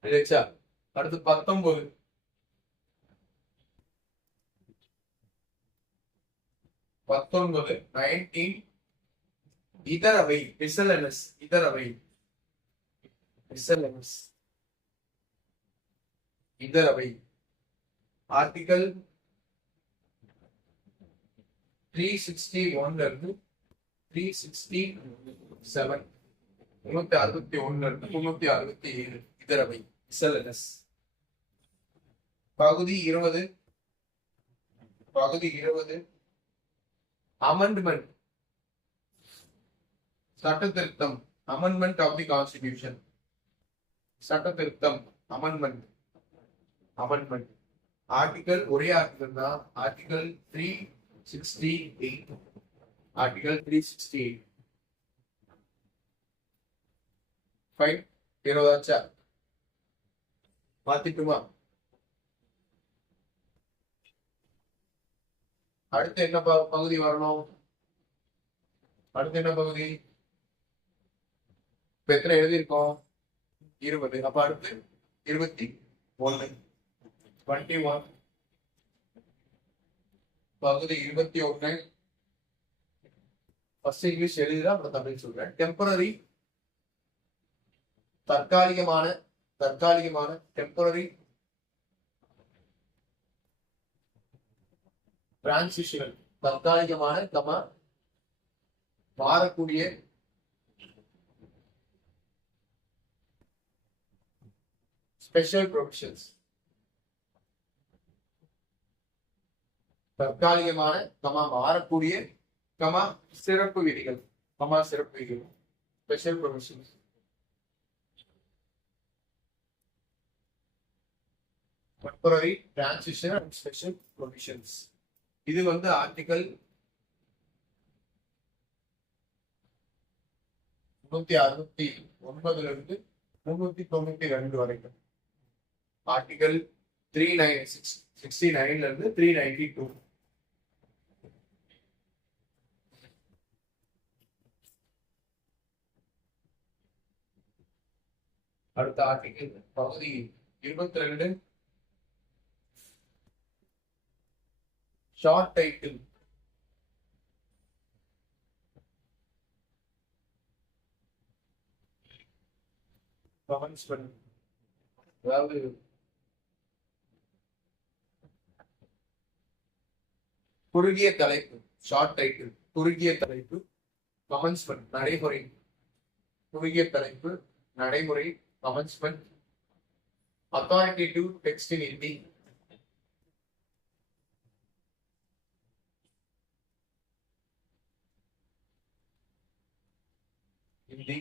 360. அடுத்து 19 19 இதரவை, மிசலனஸ். இதரவை, மிசலனஸ், இதரவை. ஆர்டிகல் 361 இருந்து 367 361 இருந்து 367 இதரவை, மிசலனஸ். பகுதி 20 அமெண்ட்மெண்ட், சட்ட திருத்தம். அமெண்ட்மெண்ட் ஆஃப் தி கான்ஸ்டிடியூஷன், சட்ட திருத்தம். அமெண்ட்மெண்ட். ஆர்டிகல் ஒரே ஆர்டிகல் தான், ஆர்டிகல் 368. Article 368 fine. 20 ஆச்சா? மாத்திட்டுமா? அடுத்து என்ன பகுதி வரணும்? அடுத்து என்ன பகுதி? இப்ப எத்தனை எழுதியிருக்கோம்? 20. அப்ப அடுத்து 21. 21 பகுதி 21. ஃபர்ஸ்ட் இங்கிலீஷ் எழுதிதான் அப்புறம் தமிழ் சொல்றேன். டெம்பரரி, தற்காலிகமான. டெம்பரரி டிரான்சிஷனல், தற்காலிகமான மாறக்கூடிய ஸ்பெஷல் ப்ரொவிஷன்ஸ். தற்காலிகமான மாறக்கூடிய சிறப்பு விதிகள், சிறப்பு விதிகள், special provisions. Temporary, transition and special provisions. இது ஆர்டிகல் 369 இருந்து 392 வரைக்கும். ஆர்டிகல் 369 இருந்து 392. அடுத்த ஆர்டிகல் பகுதி 22 ஷார்ட் டைட்டில். அதாவது குறுகிய தலைப்பு, ஷார்ட் டைட்டில், குறுகிய தலைப்பு. கமென்ஸ்மெண்ட், நடைமுறை. குறுகிய தலைப்பு, நடைமுறை, commencement. Authoritative text in Hindi. Hindi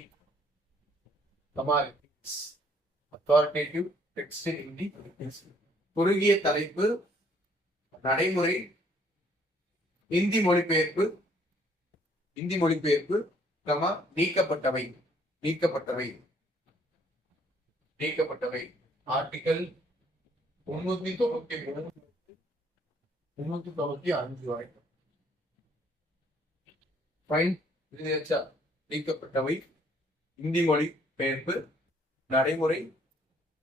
authoritative text in Hindi. குறுகிய தலைப்பு, நடைமுறை, இந்தி மொழிபெயர்ப்பு, நீக்கப்பட்டவை. ஆர்டிகல் 393 395 வரைக்கும். ஃபைன். நீக்கப்பட்டவை, இந்தி மொழி பெயர்ப்பு, நடைமுறை,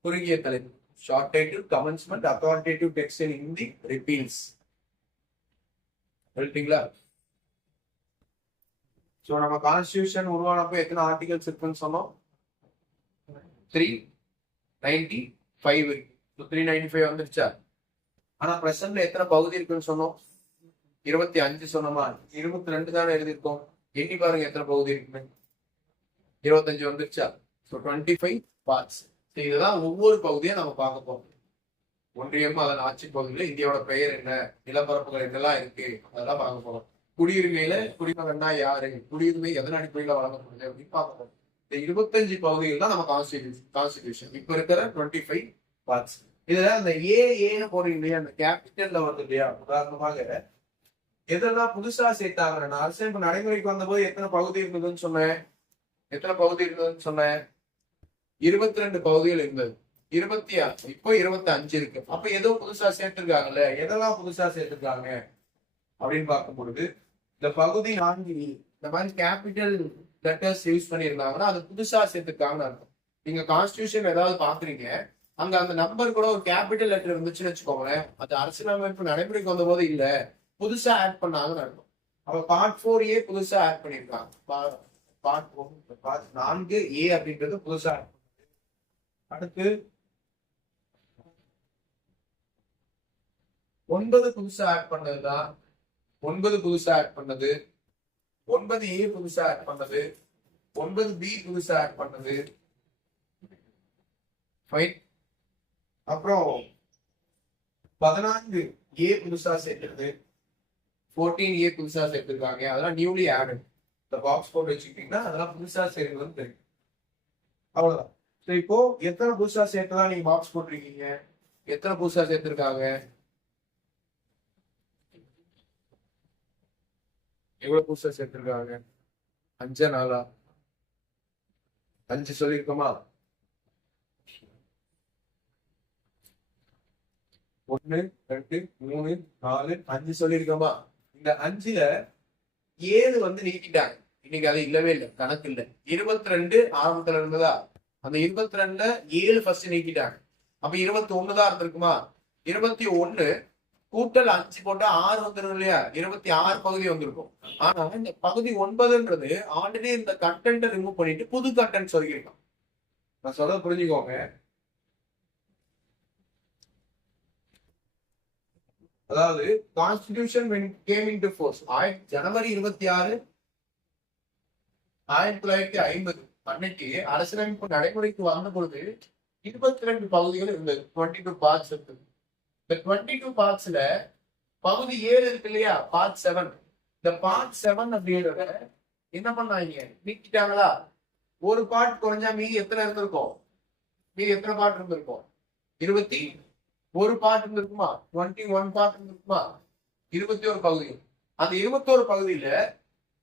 குறுகிய தலைப்பு. Short title, commencement, authoritative text in Hindi, repeals. சொல்லிட்டீங்களா? ஸோ நம்ம கான்ஸ்டியூஷன் உருவானப்போ எத்தனை ஆர்டிகல்ஸ் இருக்குன்னு சொன்னோம்? 395 இருக்கு. 395 வந்துருச்சா? ஆனா பிரசன்ட்ல எத்தனை பகுதி இருக்குன்னு சொன்னோம்? 25 சொன்னோமா? 22 தானே எழுதியிருக்கோம். எண்ணி பாருங்க எத்தனை பகுதி இருக்குன்னு. 25 வந்துருச்சா? So 25 parts. இதுதான் ஒவ்வொரு பகுதியை நம்ம பார்க்க போறோம். ஒன்றியம், அதன் ஆட்சி பகுதியில் இந்தியாவோட பெயர் என்ன, நிலப்பரப்புகள் என்னெல்லாம் இருக்கு, அதெல்லாம் பார்க்க போறோம். குடியுரிமையில குடிமகன்னா யாரு, குடியுரிமை எதன் அடிப்படையில வழங்கப்படுது அப்படின்னு பார்க்க போறோம். இந்த 25 பகுதிகள் தான் நம்ம கான்ஸ்டிடியூஷன். இப்ப இருக்கிற 25 பார்ட்ஸ். இதுல அந்த ஏன்னு போறீங்க இல்லையா, அந்த கேபிட்டல்ல வருது இல்லையா, உதாரணமாக எதெல்லாம் புதுசா சேர்த்தாங்க. அரசியல் நடைமுறைக்கு வந்த போது எத்தனை பகுதி இருந்ததுன்னு சொன்னேன்? 22 பகுதிகள் இருந்தது. 26 இப்போ 25 இருக்கு. அப்ப ஏதோ புதுசா சேர்த்திருக்காங்கல்ல, எதெல்லாம் புதுசா சேர்த்திருக்காங்க அப்படின்னு பார்க்கும் பொழுது இந்த பகுதி 4 இந்த மாதிரி கேபிட்டல் லெட்டர்ஸ் யூஸ் பண்ணியிருந்தாங்கன்னா அது புதுசா சேர்த்திருக்காங்கன்னு அர்த்தம். நீங்க கான்ஸ்டியூஷன் ஏதாவது பாக்குறீங்க, அங்க அந்த நம்பர் கூட ஒரு கேபிட்டல் லெட்டர் இருந்துச்சுன்னு வச்சுக்கோங்களேன், அது அரசியலமைப்பு நடைமுறைக்கு வந்த போது இல்ல, புதுசா ஆட் பண்ணாங்கன்னு அர்த்தம். அப்ப பார்ட் 4A புதுசா ஆட் பண்ணிருக்காங்க. பார்ட் 4A அப்படின்றது புதுசா. அடுத்து 9 புதுசா ஆட் பண்ணதுதான். 9 புதுசா ஆட் பண்ணது, 9A புதுசா ஆட் பண்ணது, 9B புதுசா ஆட் பண்ணது. அப்புறம் 14A புதுசா சேர்க்கிறது, 14A புதுசா சேர்த்திருக்காங்க. அதெல்லாம் நியூலி ஆடட். இந்த பாக்ஸ் போட்டு வச்சுக்கிட்டீங்கன்னா அதெல்லாம் புதுசா சேர்க்கணும்னு தெரியும். அவ்வளவுதான். இப்போ எத்தனை புதுசா சேர்த்ததான் நீங்க பாக்ஸ் போட்டிருக்கீங்க, எத்தனை புதுசா சேர்த்திருக்காங்க, எவ்வளவு புதுசா சேர்த்திருக்காங்க? 5 4 5 சொல்லிருக்கோமா? 1 2 3 4 5 சொல்லிருக்கோமா? இந்த 5ல 7 வந்து நீக்கிட்டாங்க. இன்னைக்கு அது இல்லவே இல்லை, கணக்கு இல்லை. 22 ஆரம்பத்துல இருந்ததா? அந்த 22ல 7 ஃபர்ஸ்ட் நீக்கிட்டாங்க. அப்ப 21 தான் இருந்திருக்குமா? 21 கூட்டல் 5 போட்டா 6 வந்துடும் இல்லையா? 26 பகுதி வந்திருக்கும். ஆனா இந்த பகுதி 9ன்றது ஆல்ரெடி இந்த கண்டென்ட் ரிமூவ் பண்ணிட்டு புது கண்டென்ட் சொல்லியிருக்கான். நான் சொல்ல புரிஞ்சுக்கோங்க. அதாவது constitution when came into force ஜனவரி 26 1950 அன்னைக்கு அரசியலமைப்பு நடைமுறைக்கு வந்த பொழுது 22 பகுதிகள் இருந்தது. 22 பார்ட்ஸ் இருந்தது. இந்த 22 பார்ட்ஸ்ல பகுதி 7 இருக்கு இல்லையா, பார்ட் 7. இந்த பார்ட் 7 அப்படின்றத என்ன பண்ணாங்க, நீக்கிட்டாங்களா? ஒரு பார்ட் குறைஞ்சா மீதி எத்தனை இருந்திருக்கும்? மீதி எத்தனை பார்ட் இருந்திருக்கும்? 21 பார்ட் இருந்திருக்குமா? 21 பார்ட் இருந்திருக்குமா? 21 பகுதி. அந்த 21 பகுதியில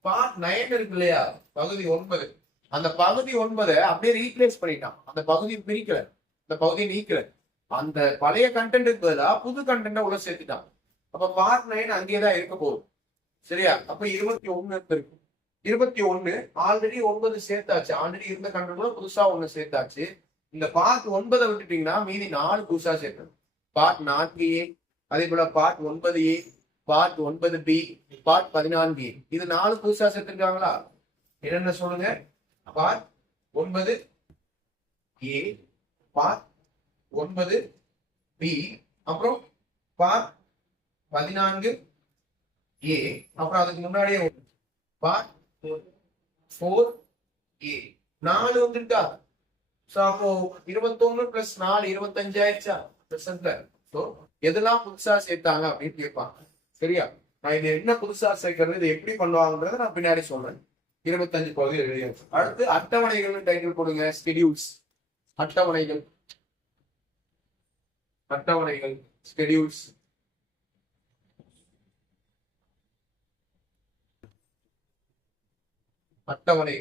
பார்ட் 9 இருக்கு இல்லையா, பகுதி 9. அந்த பகுதி 9 அப்படியே ரீப்ளேஸ் பண்ணிட்டான். அந்த பகுதியை பிரிக்கல, அந்த பகுதியை நீக்கல. அந்த பழைய கண்டென்ட் பதிலா புது கண்டென்ட் உள்ள சேர்த்துட்டான். அப்ப பார்ட் 9 அங்கேதான் இருக்க போகுது. சரியா? அப்ப 21 இருக்கு. 21 ஆல்ரெடி 9 சேர்த்தாச்சு. ஆல்ரெடி இருந்த கண்டென்ட் புதுசா 1 சேர்த்தாச்சு. இந்த பார்ட் 9 விட்டுட்டீங்கன்னா மீதி 4 புதுசா சேர்க்கணும். பார்ட் 4A, அதே போல part 9A, part 9B, part 14A. இது 4 புதுசா சேர்த்திருக்காங்களா? என்னென்ன சொல்லுங்க? பார்ட் 9A, பார்ட் 9B, அப்புறம் பார்ட் 14A, அப்புறம் அதுக்கு முன்னாடியே பார்ட் 4A. 4 வந்துட்டா. சோ அப்போ 21 + 4 25 ஆயிடுச்சா? எதெல்லாம் புதுசா சேர்த்தாங்க அப்படின்னு கேட்பாங்க. சரியா? நான் இது என்ன புதுசா சேர்க்கறது, இது எப்படி பண்ணுவாங்கன்றத நான் பின்னாடி சொல்றேன். 25 பகுதி எழுதியாச்சு. அடுத்து அட்டவணைகள் டைட்டில் போடுங்க. ஸ்கெடியூல்ஸ். அட்டவணைகள், அட்டவணைகள், ஸ்கெடியூல்ஸ். அட்டவணை